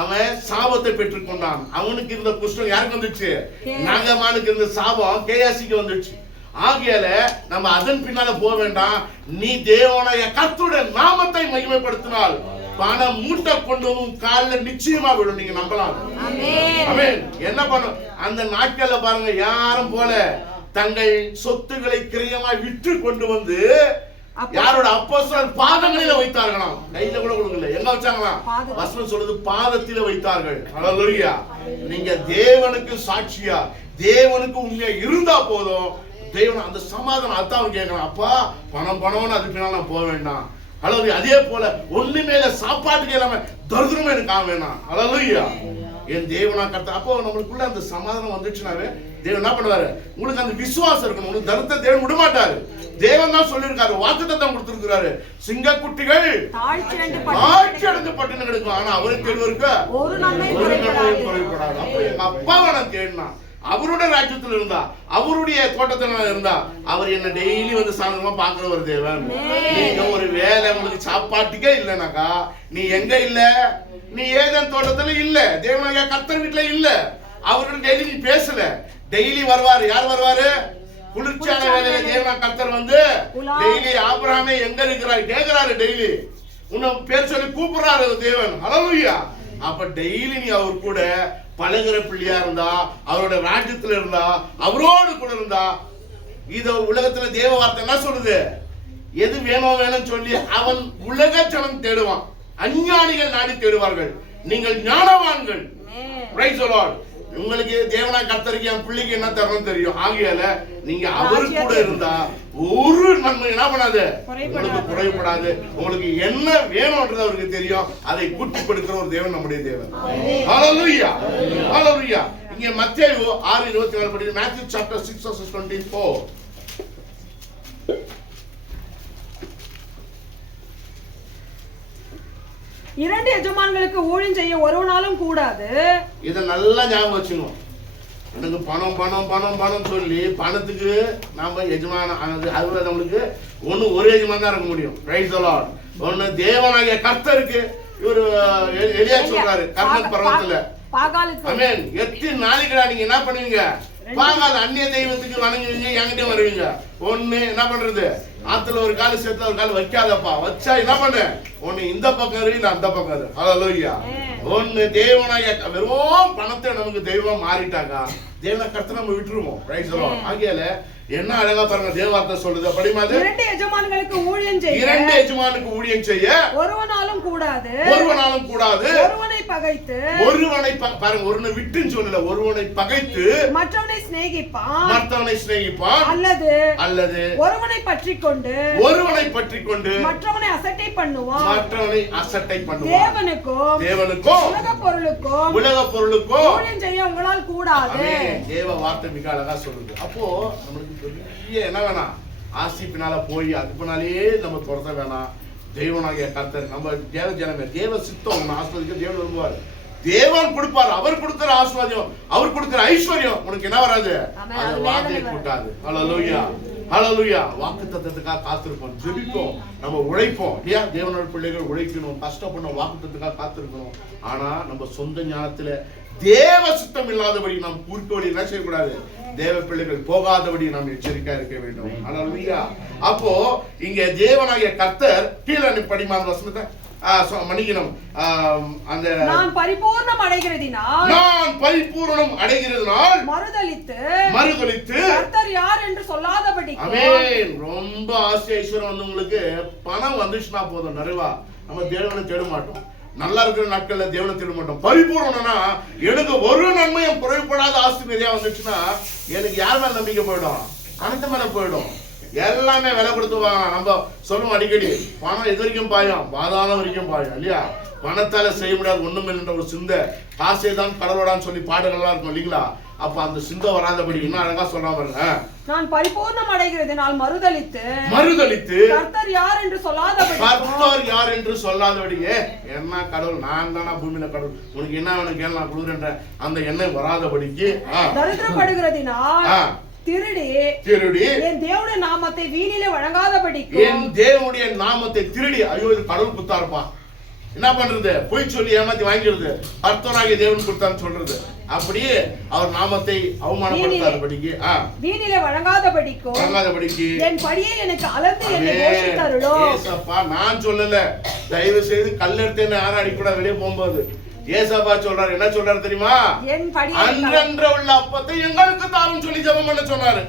அவன் சாபத்தை பெற்றுக் கொண்டான். அவனுக்கு இருந்த குஷ்டம் யாருக்கு வந்துச்சு? நாகமானுக்கு இருந்த சாபம் கேயாசிக்கு வந்துச்சு. ஆகையால நம்ம அதன் பின்னால போக வேண்டாம். நீ தேவனாகிய கர்த்தருடைய நாமத்தை மகிமைப்படுத்தினால் பணம் மூட்டை கொண்டு காலில் நிச்சயமா விடும். நீங்க நம்பலாம். ஆமென். என்ன பண்ணும்? அந்த நாட்கள்ல பாருங்க, யாரும் போல தங்கள் சொத்துக்களை கிரயமாய் விற்று கொண்டு வந்து யாரோட அப்போஸ்தலர் பாதங்களில வைத்தார்களாம். கையில கூட கொடுக்கல. எங்க வச்சாங்களாம்? வசனம் சொல்லுது, பாதத்தில வைத்தார்கள். ஹalleluya. நீங்க தேவனுக்கு சாட்சியா, தேவனுக்கு உண்மையா இருந்தா போதும். தேவன் அந்த சமாதானம் அதான் கேட்கலாம். அப்பா பணம் பணம்னு அதுக்கு பின்னால நான் போக வேண்டாம். ஹalleluya. அதே போல ஒண்ணுமே இல்ல, சாப்பாட்டுக்கு இல்லாம தரித்திரமே எனக்கு ஆக வேணாம். ஹalleluya. என் தேவனா கர்த்தர். அப்போ நம்மளுக்குள்ள அந்த சமாதானம் வந்துச்சுனாவே தேவன் என்ன பண்ணுவாரு? உங்களுக்கு அந்த விசுவாசம் இருக்கணும். உங்களுக்கு தரித்திரத்தை தேவன் விட மாட்டாரு. தேவன் தான் சொல்லியிருக்காரு, வாக்குத்தத்தம் கொடுத்திருக்கிறாரு. சிங்கக்குட்டிகள் தாழ்ச்சி அடைந்து பட்டினம் கிடக்கும், ஆனா அவருக்கு தேடுவருக்கு ஒரு நன்மையும் குறைபடாது. அப்போ எங்க அப்பாவை நான் தேடினா, அவருடைய ராஜ்யத்தில் இருந்தா, அவருடைய தோட்டத்துல இருந்தா, அவர் என்ன டெய்லி வந்து சாயந்தரமா பாக்குற ஒரு தேவன். நீங்க ஒரு வேலை உங்களுக்கு சாப்பாட்டுக்கே இல்லைனாக்கா நீ எங்க இல்ல? நீ ஏதேன் தோட்டத்துல இல்ல, தேவனாகிய கர்த்தர் வீட்டுல இல்ல. அவர்கள் டெய்லி நீ பேசல. டெய்லி வருவாரு. யார் வருவாரு? குளிர்ச்சியான வேலையில தேவனாகிய கர்த்தர் வந்து டெய்லி ஆபிரகாமே எங்க இருக்கிறாரு கேக்குறாரு. டெய்லி உன்னை பேர் சொல்லி கூப்பிடுறாரு தேவன். ஹalleluya. அப்ப டெய்லி நீ அவர் கூட பழகுற பிள்ளையா இருந்தா, அவரோட ராஜ்யத்துல இருந்தா, அவரோடு கூட இருந்தா, இத உலகத்துல தேவ வார்த்தை என்ன சொல்லுது? எது வேணும் வேணும்னு சொல்லி அவன் உலக ஜனம் தேடுவான், அஞ்ஞானிகள் நாடி தேடுவார்கள். நீங்கள் ஞானவான்கள். Price the Lord. உங்களுக்கு தேவனா கர்த்தருக்கு என் பிள்ளைக்கு என்ன தரணும் தெரியும். ஆகையால நீங்க அவரு கூட இருந்தா ஒரு நன்மை என்ன பண்ணாது, உங்களுக்கு குறைபடாது. உங்களுக்கு என்ன வேணும்ன்றது அவருக்கு தெரியும். அதை கூட்டி கொடுக்கிற ஒரு தேவன் நம்முடைய தேவன். ஹalleluya, ஹalleluya. இங்க மத்தேயு 6:24 படி, Matthew chapter 6:24. இரண்டு எஜமான்களுக்கு ஊழியம் செய்ய ஒருவனாலும் கூடாது. இத நல்லா ஞாபகம் வச்சுக்கணும். எனக்கு பணம் பணம் பணம் பணம் சொல்லி பணத்துக்கு நாம எஜமான அது நம்மளுக்கு ஒரு எஜமான் தான் இருக்க முடியும். Price the Lord. ஒன்னு தேவனாகிய கர்த்தருக்கு இவரு எலியா சொல்றாரு கர்மன் பர்வதத்துல. ஆமென். எத்தனை நாளைக்கு நீங்க என்ன பண்ணுவீங்க? பாகால் அந்நிய தெய்வத்துக்கு வணங்குவீங்க, என்கிட்ட வருவீங்க. ஒண்ணு என்ன பண்றது? ஆத்துல ஒரு கால் சேர்த்துல ஒரு கால் வைக்காதப்பா. வச்சா என்ன பண்ணு? ஒண்ணு இந்த பக்கம் இரு, இல்ல அந்த பக்கம் இரு. ஹalleluya. ஒண்ணு தேவனாகிய வெறும் பணத்தை நமக்கு தெய்வம் மாறிட்டாங்க, தேவனை கர்த்தரை நம்ம விட்டுருவோம். Price the Lord. ஆகையால என்ன அழகா பாருங்க தேவ வார்த்தை சொல்லுது. படிமாது, இரண்டு எஜமான்களுக்கு ஊழியம் செய்ய, இரண்டு எஜமானுக்கு ஊழியம் செய்ய ஒருவனாலும் கூடாது, ஒருவனாலும் கூடாது. ஒருவனை பகைத்து பாருங்க, ஒருவனை விட்டுன்னு சொல்லல, ஒருவனை பகைத்து மற்றவனை சிநேகிப்பான் அல்லது ஒருவனை பற்றிக் கொண்டு மற்றவனை அசட்டை பண்ணுவான். தேவனுக்கும் உலக பொருளுக்கும் ஊழியம் செய்ய உங்களால் கூடாது. தேவ வார்த்தை மிக அழகா சொல்லுது. அப்போ நம்மளுக்கு பெரிய என்ன வேணாம், ஆசிப்பினால போய் அது பின்னாலே நம்ம துரத்த வேணாம். தெய்வனாகிய கர்த்தர் நம்ம தேவ ஜனமே, தேவ சித்தம் ஆஸ்வதிக்க தேவன் விரும்புவார். தேவன் கொடுப்பார். அவர் கொடுக்கிற ஆஸ்வாதியம், அவர் கொடுக்கிற ஐஸ்வர்யம் உனக்கு என்ன வராது, அது வார்த்தையை கூட்டாது. ஹல்லேலூயா, ஹல்லேலூயா. வாக்குத்தத்தத்துக்காக காத்திருப்போம், ஜெபிப்போம், நம்ம உழைப்போம் இல்லையா? தேவனோட பிள்ளைகள் உழைக்கணும், கஷ்டப்படணும், வாக்குத்தத்துக்காக காத்திருக்கணும். ஆனா நம்ம சொந்த ஞானத்துல தேவ சித்தம் இல்லாதபடி நாம் குறுக்கு வழி என்ன செய்யக்கூடாது, தேவ பிள்ளைகள் போகாதபடி நாம் எச்சரிக்கையா இருக்க வேண்டும். ஹல்லேலூயா. அப்போ இங்க தேவனாகிய கர்த்தர் கீழே படிமான வசனத்தை மன்னிக்கணும், அந்த நான் பரிபூர்ணம் அடைகிறதினால் மறுதலித்து கர்த்தர் யார் என்று சொல்லாதபடி. ஆமென். ரொம்ப ஆசை ஐஸ்வர்யம் வந்து உங்களுக்கு பணம் வந்துச்சுன்னா போதும், நிறைவா நம்ம தேவனை தேட மாட்டோம். நல்லா இருக்கிற நாட்கள்ல தேவனை தேட மாட்டோம். பரிபூர்ணம்னா எனக்கு ஒரு நன்மையும் குறைபடாத ஆஸ்தி நிறைய வந்துச்சுன்னா எனக்கு யார் மேல நம்பிக்கை போயிடும், பணத்து மேல போயிடும். எல்லாமே விலை கொடுத்துவாங்க. நம்ம சொல்லுவோம் அடிக்கடி, பணம் எது வரைக்கும் பாயும், பாதாளம் வரைக்கும் பாயும் இல்லையா? பணத்தால செய்ய முடியாது ஒண்ணும் இல்லைன்ற ஒரு சிந்தை, காசே தான் கடவுளான்னு சொல்லி பாடுகள்லாம் இருக்கும் இல்லைங்களா? அப்ப அந்த சிந்தை வராதபடி இன்னும் அழகா சொல்றா பாருங்க, நான் பரிபூர்ணம் அடைகிறதினால் மறுதலித்து கர்த்தர் யார் என்று சொல்லாதபடி. என்ன கடவுள், நான் தானா பூமியில கடவுள், உனக்கு என்ன வேணும் கேள்வி நான் கொடுக்குறேன்ற அந்த எண்ணம் வராதபடிக்கு. தரித்திரப்படுகிறதினால் திருடி என் தேவனுடைய நாமத்தை வீணிலே வழங்காதபடிக்கு. என் தேவனுடைய நாமத்தை திருடி, ஐயோ இது கடவுள் குத்தா இருப்பான், என்ன பண்றது, பொய் சொல்லி ஏமாத்தி வாங்கிடுது, கர்த்தராகிய தேவன் கொடுத்தான்னு சொல்றது. அப்படியே அவர் நாமத்தை அவமானப்படுத்தாதபடிக்கு, வீணிலே வழங்காதபடிக்கு என் படியை எனக்கு அளந்து என்னை போஷித்தருளும். ஏசப்பா நான் சொல்லல, தயவு செய்து கல்லெடுத்து யாரும் அடிக்கூடாது வெளியே போகும்போது. ஏசப்பா சொல்றாரு, என்ன சொல்றாரு தெரியுமா? அன்றன்ற உள்ள அப்பத்தை எங்களுக்கு தாரும் சொல்லி ஜெபம் பண்ண சொன்னாரு.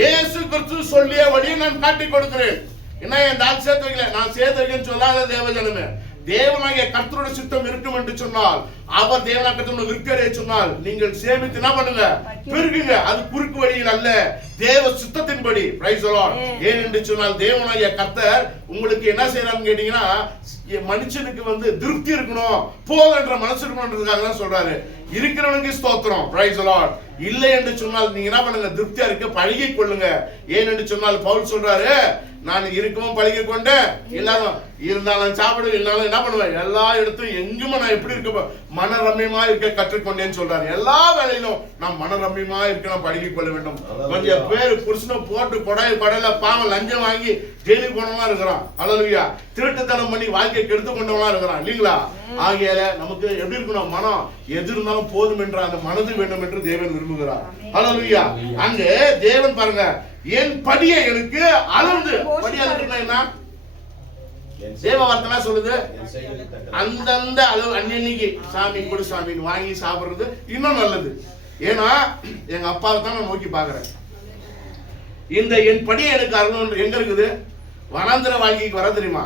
இயேசு கிறிஸ்து சொல்லிய வழியை நான் காட்டி கொடுக்கிறேன். என்ன என் தால் சேர்த்து வைக்கல, நான் சேர்த்து வைக்கன்னு சொல்லாத தேவஜனமே. தேவனாகிய கர்த்தருடைய சித்தம் இருக்கும் என்று சொன்னால், அவர் தேவனாகிய கர்த்தருடைய விற்கரை சொன்னால் நீங்கள் சேமித்து என்ன பண்ணுங்க, பெருகுங்க. அது குறுக்கு வழியில் அல்ல, தேவ சித்தத்தின்படி. Price the Lord. ஏன் என்று சொன்னால் தேவனாகிய கர்த்தர் உங்களுக்கு என்ன செய்யறான்னு கேட்டீங்கன்னா, மனுஷனுக்கு வந்து திருப்தி இருக்கணும், போதுன்ற மனசு இருக்கணும்ன்றதுக்காக தான் சொல்றாரு. இருக்கிறவனுக்கு ஸ்தோத்திரம். Price the Lord. இல்லை என்று சொன்னால் நீங்க என்ன பண்ணுங்க, திருப்தியா இருக்க பழகிக் கொள்ளுங்க. ஏன் என்று சொன்னால் பவுல் சொல்றாரு, நான் இருக்கவும் பழகி கொண்டேன், இருந்தாலும் சாப்பிடுவேன், இல்லைனாலும் என்ன பண்ணுவேன், எல்லா இடத்தும் எங்குமே நான் எப்படி இருக்க மனரம்யமா இருக்க கற்றுக்கொண்டேன்னு சொல்றாரு. எல்லா வேலையிலும் நான் மனரம்யமா இருக்க நான் பழகி கொள்ள வேண்டும். கொஞ்சம் பேர் புருஷனை போட்டு கொடையில பாவம் லஞ்சம் வாங்கி ஜெயிலுக்கு போனவங்களா இருக்கிறான். ஹல்லேலூயா. திருட்டுத்தனம் பண்ணி வாழ்க்கையை கெடுத்து கொண்டவங்களா இருக்கிறான் இல்லீங்களா? ஆகையால நமக்கு எப்படி இருக்கணும், மனம் எது இருந்தாலும் போதும் என்ற அந்த மனது வேண்டும் என்று தேவன் விரும்புகிறார். ஹல்லேலூயா. அங்க தேவன் பாருங்க, என் படியை எனக்கு அளந்து, படி அளந்துனா என்ன, தேவ வார்த்தை சொல்லுது, அந்தந்த அளவு அன்னைக்கு சாமி கொடு சாமின்னு வாங்கி சாப்பிடுறது இன்னும் நல்லது. ஏன்னா எங்க அப்பாவை தான் நான் நோக்கி பாக்குறேன். இந்த என் படியை எனக்கு அருள் எங்க இருக்குது, வனாந்திர வாழ்க்கைக்கு வர தெரியுமா?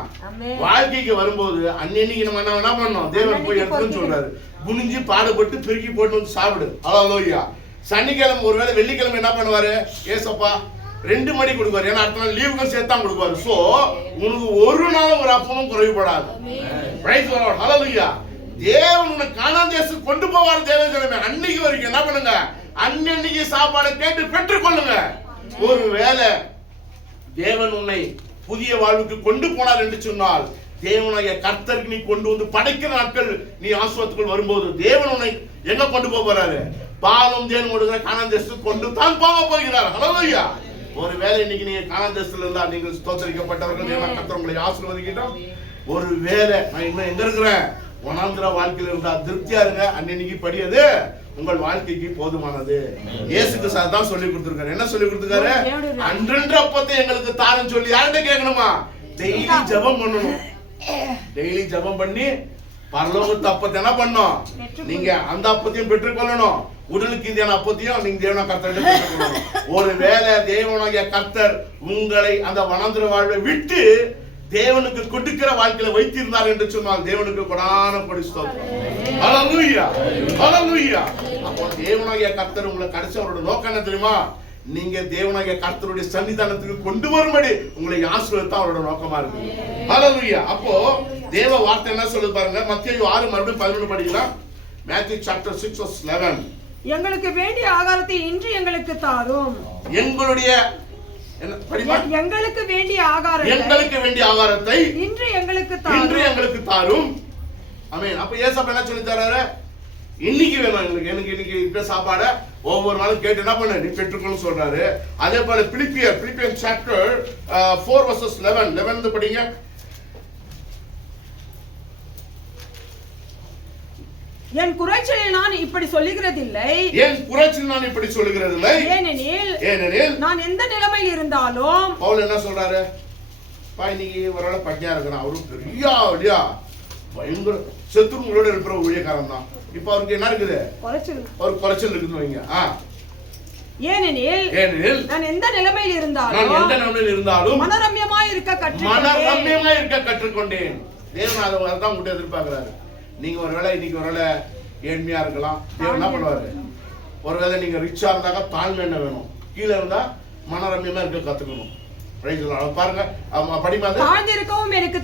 வாழ்க்கைக்கு வரும்போது அன்னைக்கு நம்ம என்ன பண்ணோம், தேவன் போய் எடுத்துன்னு சொல்றாரு, குனிஞ்சு பாடுபட்டு பெருக்கி போட்டு வந்து சாப்பிடு. ஹல்லேலூயா. சனிக்கிழமை ஒருவேளை வெள்ளிக்கிழமை என்ன பண்ணுவாரு, ஏசப்பா 2 மணி கொடுப்பாரு. ஏன்னா அடுத்த நாள் லீவுக்கும் சேர்த்தான் கொடுப்பாரு. சோ உனக்கு ஒரு நாள் ஒரு அப்பமும் குறைவுபடாது. Price the Lord. ஹல்லேலூயா. தேவன் உன்னை கானான் தேசத்துக்கு கொண்டு போவார். தேவஜனமே அன்னைக்கு வரைக்கும் என்ன பண்ணுங்க, அன்னைக்கு சாப்பாடு கேட்டு பெற்றுக் கொள்ளுங்க. ஒருவேளை தேவன் உன்னை புதிய வாழ்வுக்கு கொண்டு போனார் என்று சொன்னால், தேவனாகிய கர்த்தருக்கு நீ கொண்டு வந்து படைக்கிற நாட்கள் நீ ஆசீர்வாதத்துக்குள் வரும்போது தேவன் உன்னை எங்க கொண்டு போறாரு, பாலும் தேவன் கொடுக்கிற கானான் தேசத்துக்கு கொண்டு தான் போக போகிறார். ஹல்லேலூயா. ஒருவேளை இன்னைக்கு நீங்க கானான் தேசத்துல இருந்தா நீங்கள் ஸ்தோத்திரிக்கப்பட்டவர்கள், தேவன் கர்த்தர் உங்களை ஆசீர்வதிக்கட்டும். ஒருவேளை நான் இன்னும் எங்க இருக்கிறேன், வனாந்திர வாழ்க்கையில இருந்தா திருப்தியா இருங்க. அன்னைக்கு படியது உங்கள் வாழ்க்கைக்கு போதுமானது. இயேசுக்கு தான் சொல்லி கொடுத்திருக்காரு. என்ன சொல்லி கொடுத்திருக்காரு, அன்றன்ற அப்பத்தை எங்களுக்கு தாரம் சொல்லி யார்கிட்ட கேட்கணுமா, டெய்லி ஜெபம் பண்ணணும். டெய்லி ஜெபம் பண்ணி பரலோகத்து அப்பத்தை என்ன பண்ணணும், நீங்க அந்த அப்பத்தையும் பெற்றுக்கொள்ளணும். உடலுக்கு இந்தியான அப்பத்தையும் நீங்க தேவனா கர்த்தர் பெற்றுக்கொள்ளணும். ஒருவேளை தேவனாகிய கர்த்தர் உங்களை அந்த வனாந்திர வாழ்வை விட்டு தேவனுக்கு கொடுக்கிற வாழ்க்கையில வைத்திருந்தார் என்று சொன்னால் தேவனுக்கு கொடான கொடி ஸ்தோத்திரம். ஹல்லேலூயா, ஹல்லேலூயா. அப்போ தேவனாகிய கர்த்தர் உங்களை கடைசி அவரோட நோக்கம் என்ன தெரியுமா? நீங்க தேவனாகிய கர்த்தருடைய சன்னிதானத்துக்கு கொண்டு வரும்படி உங்களை ஆசீர்வதித்தா அவரோட நோக்கமா இருக்கு. ஹல்லேலூயா. அப்போ தேவ வார்த்தை என்ன சொல்லுது பாருங்க. மத்தேயு 6 மறுபடியும் 11 படிக்கலாம். Matthew chapter 6:11. எங்களுக்கு வேண்டிய ஆகாரத்தை இன்று எங்களுக்கு தாரும். எங்களுடைய எங்களுக்கு வேண்டிய ஆகாரத்தை இன்று எங்களுக்கு தாரும். ஆமென். அப்ப இயேசு என்ன சொல்லி தராரு? இன்னைக்கு வேணும் எனக்கு இன்னைக்கு இந்த சாப்பாடை ஒவ்வொரு நாளும் கேட்டு என்ன பண்ணு நீ பெற்றுக்கொள்ளும் சொல்றாரு. அதே போல பிலிப்பியன் சாப்டர் 4:11 படிங்க. என் குறைச்சலில் நான் இப்படி சொல்லுகிறதில்லை. ஏனெனில் நான் எந்த நிலைமையில் இருந்தாலும் பவுல் என்ன சொல்றாரு? இன்னைக்கு ஒருவேளை பட்டியா இருக்கிறான். அவரும் பெரிய பயங்கர சத்துருங்களோட இருக்கிற ஊழியக்காரன் தான். இப்ப அவருக்கு என்ன இருக்குது? ஒரு குறைச்சல் இருக்குன்னு வைங்க. ஏனெனில் நான் எந்த நிலைமையில் இருந்தாலும் மனரம்யமாய் இருக்க கற்றுக்கொண்டேன். தேவன் அதை தான் உங்கள்கிட்ட எதிர்பார்க்கிறாரு. நீங்க ஒருவேளை இன்னைக்கு ஒருவேளை ஏழ்மையா இருக்கலாம். தேவன் என்ன பண்ணுவாரு? ஒருவேளை நீங்க ரிச்சா இருந்தாக்க தாழ்மை என்ன வேணும்? கீழே இருந்தா மனரம்யமா இருக்க கத்துக்கணும். பாருங்க, தாழ்ந்திருக்கவும் எனக்கு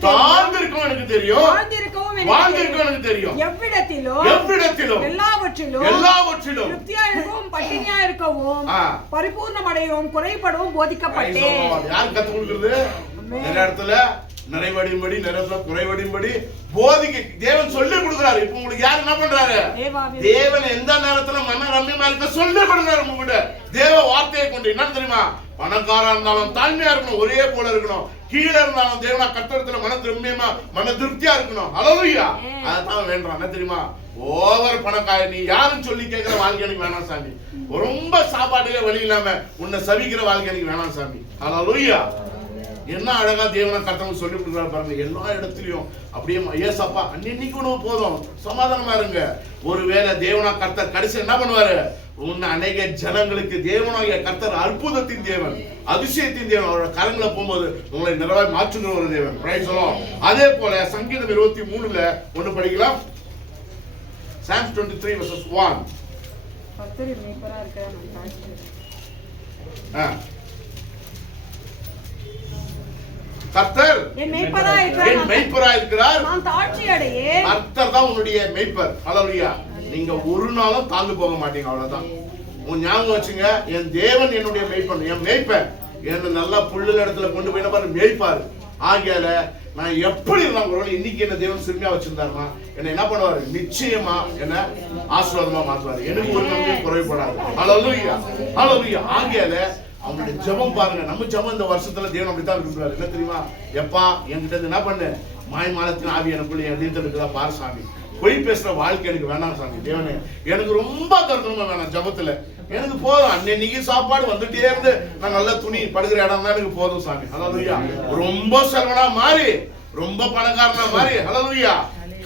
தெரியும். எவ்விடத்திலும் எல்லாவற்றிலும் திருப்தியாயிருக்கவும் பட்டினியாயிருக்கவும் பரிபூர்ணமடையவும் குறைபடவும் போதிக்கப்பட்டேன். யார் கத்து கொடுக்கிறது? நிறைய இடத்துல நிறைவடையும்படி நிறைய குறைவடையும்படி போதிக்க தேவன் சொல்லி கொடுக்கிறாரு. இப்ப உங்களுக்கு யார் என்ன பண்றாரு? தேவன் எந்த நேரத்துல மன ரம்யமா இருக்க சொல்லி கொடுக்கிறாரு. உங்ககிட்ட தேவ வார்த்தையை கொண்டு என்ன தெரியுமா? பணக்காரா இருந்தாலும் தாழ்மையா இருக்கணும், ஒரே போல இருக்கணும். கீழே இருந்தாலும் தேவனா கர்த்தரத்துல மன ரம்யமா மன திருப்தியா இருக்கணும். ஹல்லேலூயா. அதான் வேண்டாம். என்ன தெரியுமா? ஓவர் பணக்கார நீ யாரும் சொல்லி கேட்கிற வாழ்க்கை எனக்கு வேணாம் சாமி. ரொம்ப சாப்பாட்டுல வழி இல்லாம உன்னை சவிக்கிற வாழ்க்கை எனக்கு வேணாம் சாமி. ஹல்லேலூயா. என்ன அழகா தேவனா கர்த்தர் சொல்லி கொடுக்குறாரு பாருங்க. எல்லா இடத்துலயும் அப்படியே ஏசப்பா அன்னைக்கு உணவு போதும் சமாதானமா இருங்க. ஒருவேளை தேவனா கர்த்தர் கடைசி என்ன பண்ணுவாரு? உன்னை அநேக ஜனங்களுக்கு தேவனாகிய கர்த்தர் அற்புதத்தின் தேவன், அதிசயத்தின் தேவன். அவரோட கரங்களை போகும்போது உங்களை நிறைவாய் மாற்றுகிற ஒரு தேவன். Price the Lord. அதே போல சங்கீதம் 23ல ஒன்னு படிக்கலாம். Psalms 23:1. கர்த்தர் என் மேய்ப்பராய் இருக்கிறார். நான் தாழ்ச்சி அடையேன். கர்த்தர் தான் உன்னுடைய மேய்ப்பர். ஹல்லேலூயா. நீங்க ஒரு நாளும் தாழ்ந்து போக மாட்டீங்க. அவ்வளவுதான். உன் ஞாபகம் வச்சுங்க. என் தேவன் என்னுடைய மேய்ப்பன், என் மேய்ப்பன். என்ன நல்லா புல்லுல இடத்துல கொண்டு போய் பாரு மேய்ப்பாரு. ஆகையால நான் எப்படி இருந்தாலும் இன்னைக்கு என்ன தேவன் சிறுமையா வச்சிருந்தாருன்னா என்ன என்ன பண்ணுவாரு? நிச்சயமா என்ன ஆசீர்வாதமா மாற்றுவாரு. எனக்கு ஒரு நன்மையும் குறைபடாது. ஹல்லேலூயா, ஹல்லேலூயா. ஆகையால அவங்களுடைய ஜெபம் பாருங்க. நம்ம ஜெபம் இந்த வருஷத்துல தேவன் அப்படித்தான் விரும்புறாரு. என்ன தெரியுமா? எப்பா என்கிட்ட என்ன பண்ணு? மாயமாலத்தின் ஆவி எனக்குள்ள என் நீர்த்து இருக்குதா பாரு சாமி. பொய் பேசுற வாழ்க்கை எனக்கு வேணாம் சாமி. தேவனே எனக்கு ரொம்ப கருத்தமா வேணாம். ஜபத்துல எனக்கு போதும். அன்னைக்கு சாப்பாடு வந்துட்டே இருந்து நான் நல்ல துணி படுகிற இடம் தான் எனக்கு போதும் சாமி. ஹல்லேலூயா. ரொம்ப செல்வனா மாறி ரொம்ப பணக்காரனா மாறி ஹல்லேலூயா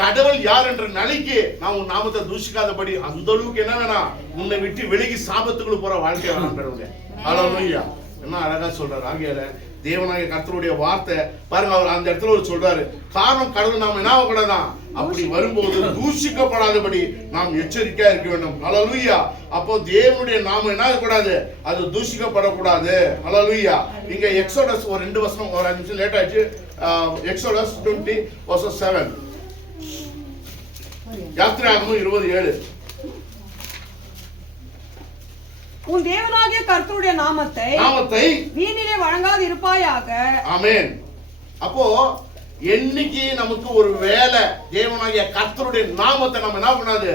கடவுள் யார் என்ற நிலைக்கு நான் உன் நாமத்தை தூஷிக்காதபடி அந்த அளவுக்கு என்ன வேணாம்? உன்னை விட்டு விலகி சாபத்துக்குள்ள போற வாழ்க்கை வேணாம் கடவுளே. ஹல்லேலூயா. என்ன அழகா சொல்றாரு. ஆகையால தேவனாகிய கர்த்தருடைய வார்த்தை பாருங்க. அவர் அந்த இடத்துல ஒரு சொல்றாரு. காரணம் கடவுள் நாம் என்ன ஆகக்கூடாதான்? அப்படி வரும்போது தூஷிக்கப்படாதபடி நாம் எச்சரிக்கையா இருக்க வேண்டும். ஹல்லேலூயா. அப்போ தேவனுடைய நாமம் என்ன ஆகக்கூடாது? அது தூஷிக்கப்படக்கூடாது. ஹல்லேலூயா. இங்க எக்ஸோடஸ் ஒரு 2 வசனம் ஒரு 5 நிமிஷம் லேட் ஆயிடுச்சு. எக்ஸோடஸ் 20:7. யாத்திராகமம் 27. உன் தேவனாகிய கர்த்தருடைய நாமத்தை வீணிலே வழங்காது இருப்பாயாக. ஆமென். அப்போ என்னைக்கு நமக்கு ஒரு வேலை தேவனாகிய கர்த்தருடைய நாமத்தை நம்ம என்ன பண்ணாது?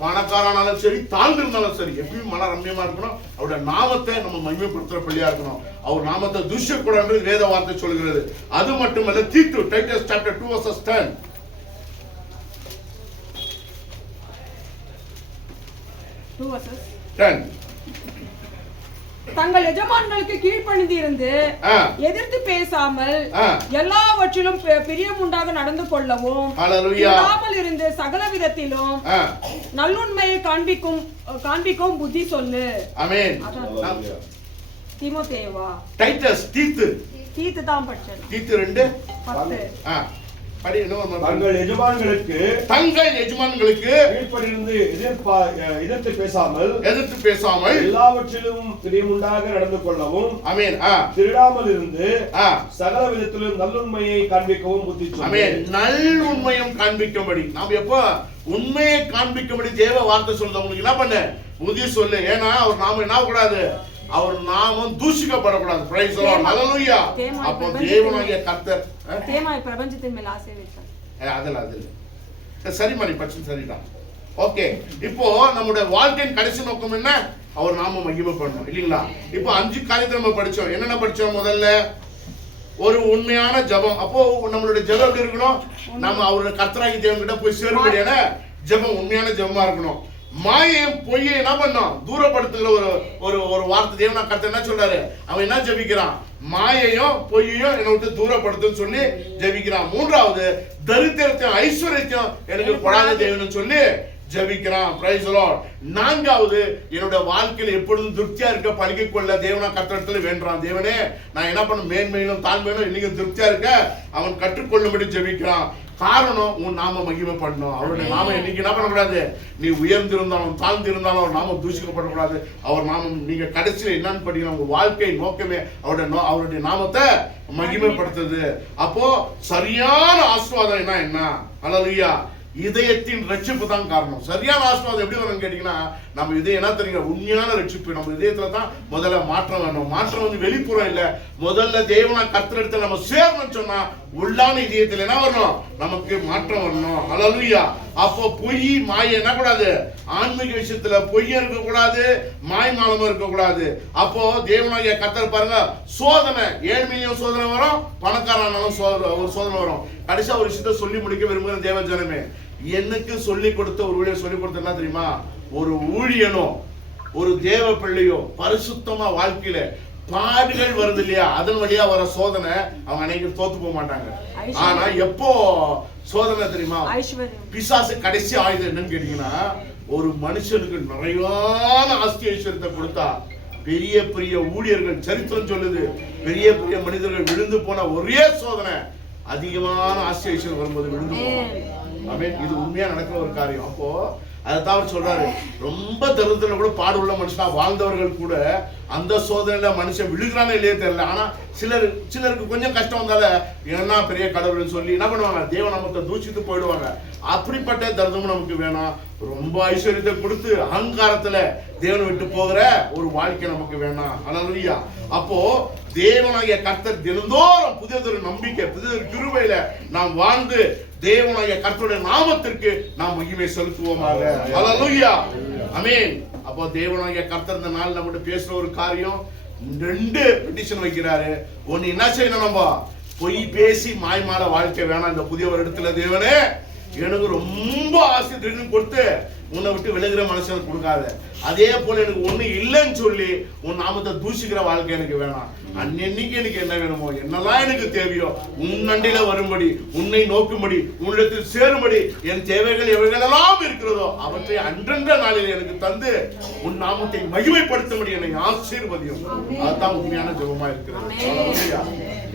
பணக்காரனாலும் சரி தாழ்ந்திருந்தாலும் சரி எப்பயும் மன ரம்யமா இருக்கணும். அவருடைய நாமத்தை நம்ம மகிமைப்படுத்துற பிள்ளையா இருக்கணும். அவர் நாமத்தை தூஷிக்கக்கூடாது வேத வார்த்தை சொல்கிறது. அது மட்டுமல்ல தீத்து டைட்டஸ் சாப்டர் 2:10. தங்கள் எஜமான்களுக்கு கீழ்ப்பணிந்து இருந்து எதிர்த்து பேசாமல் எல்லாவற்றிலும் பிரியம் உண்டாக நடந்து கொள்ளவும் இல்லாமல் இருந்து சகல விதத்திலும் நல்லுண்மையை காண்பிக்கும் புத்தி சொல்லு. ஆமென். தீமோத்தேயுவா டைட்டஸ் தீத்து தீத்து தான் படிச்சேன். தீத்து 2:10. 10. படி என்ன? தங்கள் எஜமான்களுக்கு கீழ்ப்படிந்து எதிர்த்து பேசாமல் எல்லாவற்றிலும் பிரியமுண்டாக நடந்து கொள்ளவும், ஆமென், திருடாமல் இருந்து சகல விதத்திலும் நல்லுண்மையை காண்பிக்கவும் புத்தி சொல்லுங்கள். ஆமென். நல்லுண்மையும் காண்பிக்கும்படி நாம் எப்ப உண்மையை காண்பிக்கும்படி தேவ வார்த்தை சொல்றது உங்களுக்கு என்ன பண்ண புத்தி சொல்லு. ஏன்னா அவர் நாம என்ன கூடாது, அவர் நாமம் தூஷிக்கப்படக்கூடாது. பிரைஸ் தி லார்ட், ஹalleluya. அப்போ தேவனாகிய கர்த்தர் தேமாய் பிரபஞ்சத்தின் மேல் ஆசை வைத்தார். அதெல்லாம் சரி மணி பட்சம் சரிதான். ஓகே, இப்போ நம்முடைய வாழ்க்கையின் கடைசி நோக்கம் என்ன? அவர் நாம மகிமைப்படணும் இல்லீங்களா? இப்போ 5 காரியத்தை நம்ம படிச்சோம். என்னென்ன படிச்சோம்? முதல்ல ஒரு உண்மையான ஜெபம். அப்போ நம்மளுடைய ஜெபம் எப்படி இருக்கணும்? நம்ம அவருடைய கர்த்தராகிய தேவன் கிட்ட போய் சேரும்படியான ஜெபம் உண்மையான ஜெபமா இருக்கணும். மாயம் பொய்யை என்ன பண்ணோம்? தூரப்படுத்துகிற ஒரு வார்த்தை தேவனா கர்த்தர் என்ன சொல்றாரு? அவன் என்ன ஜெபிக்கிறான்? மாயையும் பொய்யையும் என்னை விட்டு தூரப்படுத்துன்னு சொல்லி ஜெபிக்கிறான். 3வது தரித்திரத்தையும் ஐஸ்வர்யத்தையும் எனக்கு கொடாத தேவன்னு சொல்லி ஜெபிக்கிறான். Price the Lord. 4வது என்னோட வாழ்க்கையில எப்பொழுதும் திருப்தியா இருக்க பழகிக் கொள்ள தேவனா கர்த்தரிடத்துல வேண்டாம். தேவனே நான் என்ன பண்ண மேன்மையிலும் தாழ்மையிலும் இன்னைக்கு திருப்தியா இருக்க அவன் கற்றுக்கொள்ளும்படி ஜெபிக்கிறான். காரணம் உன் நாம மகிமைப்படணும். அவருடைய நாமம் என்னைக்கு என்ன பண்ணக்கூடாது? நீ உயர்ந்திருந்தாலும் தாழ்ந்திருந்தாலும் அவர் நாமம் தூஷிக்கப்படக்கூடாது. அவர் நாமம் நீங்க கடைசியில் என்னன்னு படிக்கணும்? உங்க வாழ்க்கை நோக்கமே அவருடைய நாமத்தை மகிமைப்படுத்துது. அப்போ சரியான ஆசீர்வாதம் என்ன? ஹல்லேலூயா. இதயத்தின் ரட்சிப்பு தான் காரணம். சரியான ஆசீர்வாதம் எப்படி வரும்னு கேட்டீங்கன்னா, நம்ம இதயம் என்ன தெரியுங்க? உண்மையான ரட்சிப்பு நம்ம இதயத்துல தான் முதல்ல மாற்றம் வேணும். மாற்றம் வந்து வெளிப்புறம் இல்ல, முதல்ல தேவனா கர்த்தரிடத்துல நம்ம சேரணும்னு சொன்னா உள்ளான இதயத்துல என்ன வரணும்? நமக்கு மாற்றம் வரணும். ஹல்லேலூயா. அப்போ பொய் மாயை என்ன கூடாது? ஆன்மீக விஷயத்துல பொய் இருக்க கூடாது, மாய்மாலமும் இருக்க கூடாது. அப்போ தேவனாகிய கர்த்தர் பாருங்க, சோதனை ஏழ்மையிலும் சோதனை வரும், பணக்காரனாலும் ஒரு சோதனை வரும். கடைசியா ஒரு விஷயத்தை சொல்லி முடிக்க விரும்புகிற தேவ ஜனமே, எனக்கு சொல்லி கொடுத்த ஒரு ஊழியர் சொல்லி கொடுத்த என்ன தெரியுமா? ஒரு ஊழியனோ ஒரு தேவ பிள்ளையோ பரிசுத்தமா வாழ்க்கையில பாடுகள் வருது இல்லையா, அதன் வழியா வர சோதனை அவங்க அனைவரும் தோத்து போக மாட்டாங்க. ஆனா எப்போ சோதனை தெரியுமா? பிசாசு கடைசி ஆயுதம் என்னன்னு கேட்டீங்கன்னா, ஒரு மனுஷனுக்கு நிறையான ஆஸ்தி ஐஸ்வர்யத்தை கொடுத்தா பெரிய பெரிய ஊழியர்கள் சரித்திரம் சொல்லுது, பெரிய பெரிய மனிதர்கள் விழுந்து போன ஒரே சோதனை அதிகமான ஆஸ்தி ஐஸ்வர்யம் வரும்போது விழுந்து போவாங்க. இது உண்மையா நடக்கிற ஒரு காரியம். அப்போ அதைத்தான் அவர் சொல்றாரு, ரொம்ப தருத்தில கூட பாடு உள்ள மனுஷனா வாழ்ந்தவர்கள் கூட அந்த சோதனையில மனுஷன் விழுகிறானே இல்லையே தெரியல. ஆனா சிலருக்கு கொஞ்சம் கஷ்டம் வந்தால என்ன பெரிய கடவுள்னு சொல்லி என்ன பண்ணுவாங்க? தேவ நாமத்தை தூஷித்து போயிடுவாங்க. அப்படிப்பட்ட தருதமும் நமக்கு வேணாம். ரொம்ப ஐஸ்வர்யத்தை கொடுத்து அகங்காரத்துல தேவனை விட்டு போகிற ஒரு வாழ்க்கை நமக்கு வேணாம். ஹல்லேலூயா. அப்போ தேவனாகிய கர்த்தர் தினந்தோறும் புதியதொரு நம்பிக்கை, புதியதொரு கிருபையில நாம் வாழ்ந்து தேவனாகிய கர்த்தருடைய நாமத்திற்கு நாம் மகிமை செலுத்துவோமாக. ஹல்லேலூயா. ஆமென். அப்போ தேவனாகிய கர்த்தர் இந்த நாள் நம்மகிட்ட பேசுற ஒரு காரியம் 2 பெட்டிஷன் வைக்கிறாரு. ஒன்னு என்ன செய்யணும்? நம்ம பொய் பேசி மாய்மால வாழ்க்கை வேணாம். இந்த புதிய வருடத்துல தேவனே எனக்கு ரொம்ப ஆசை திடீர்னு கொடுத்து உன்னை விட்டு விலகுற மனுஷன் கொடுக்காத. அதே போல எனக்கு ஒண்ணு இல்லைன்னு சொல்லி உன் நாமத்தை தூஷிக்கிற வாழ்க்கை எனக்கு வேணாம். அன்னைக்கு எனக்கு என்ன வேணுமோ, என்னெல்லாம் எனக்கு தேவையோ உன் அண்டையில வரும்படி, உன்னை நோக்கும்படி, உன்னிடத்தில் சேரும்படி என் தேவைகள் எவைகளெல்லாம் இருக்கிறதோ அவற்றை அன்றன்ற நாளில் எனக்கு தந்து உன் நாமத்தை மகிமைப்படுத்தும்படி என்னை ஆசீர்வதியும். அதுதான் உண்மையான ஜெபமா இருக்கிறது.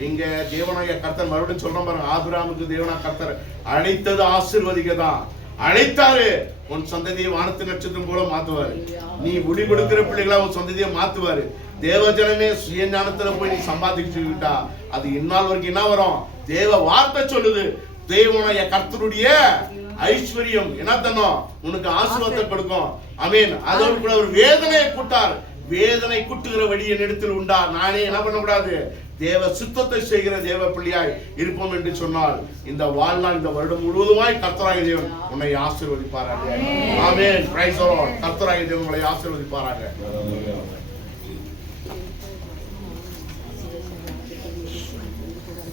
இங்க தேவனாகிய கர்த்தர் மறுபடியும் சொல்றோம் பாருங்க, ஆபிரகாமுக்கு தேவனா கர்த்தர் அழைத்தது ஆசீர்வதிக்க தான் அழைத்தாரு. உன் சந்ததியை வானத்து நட்சத்திரம் போல மாத்துவாரு. நீ முடி கொடுக்கிற பிள்ளைகளா உன் சந்ததியை மாத்துவாரு. தேவஜனமே சுய ஞானத்துல போய் நீ சம்பாதிச்சுக்கிட்டா அது இந்நாள் வரைக்கும் என்ன வரும்? தேவ வார்த்தை சொல்லுது, தேவனாகிய கர்த்தருடைய ஐஸ்வர்யம் என்ன தன்னும் உனக்கு ஆசீர்வாதத்தை கொடுக்கும். ஆமென். அதோடு கூட ஒரு வேதனையை கூட்டார். வேதனை கூட்டுகிற வழி என்னிடத்தில் உண்டா? நானே என்ன பண்ணக்கூடாது? தேவ சுத்தத்தை செய்கிற தேவ பிள்ளையாய் இருப்போம் என்று சொன்னால் இந்த வாழ்நாள், இந்த வருடம் முழுவதுமாய் கர்த்தராகிய தேவன் உன்னை ஆசீர்வதிப்பாராக. ஆமென். Praise the Lord. கர்த்தராகிய தேவன் உங்களை ஆசீர்வதிப்பாராக.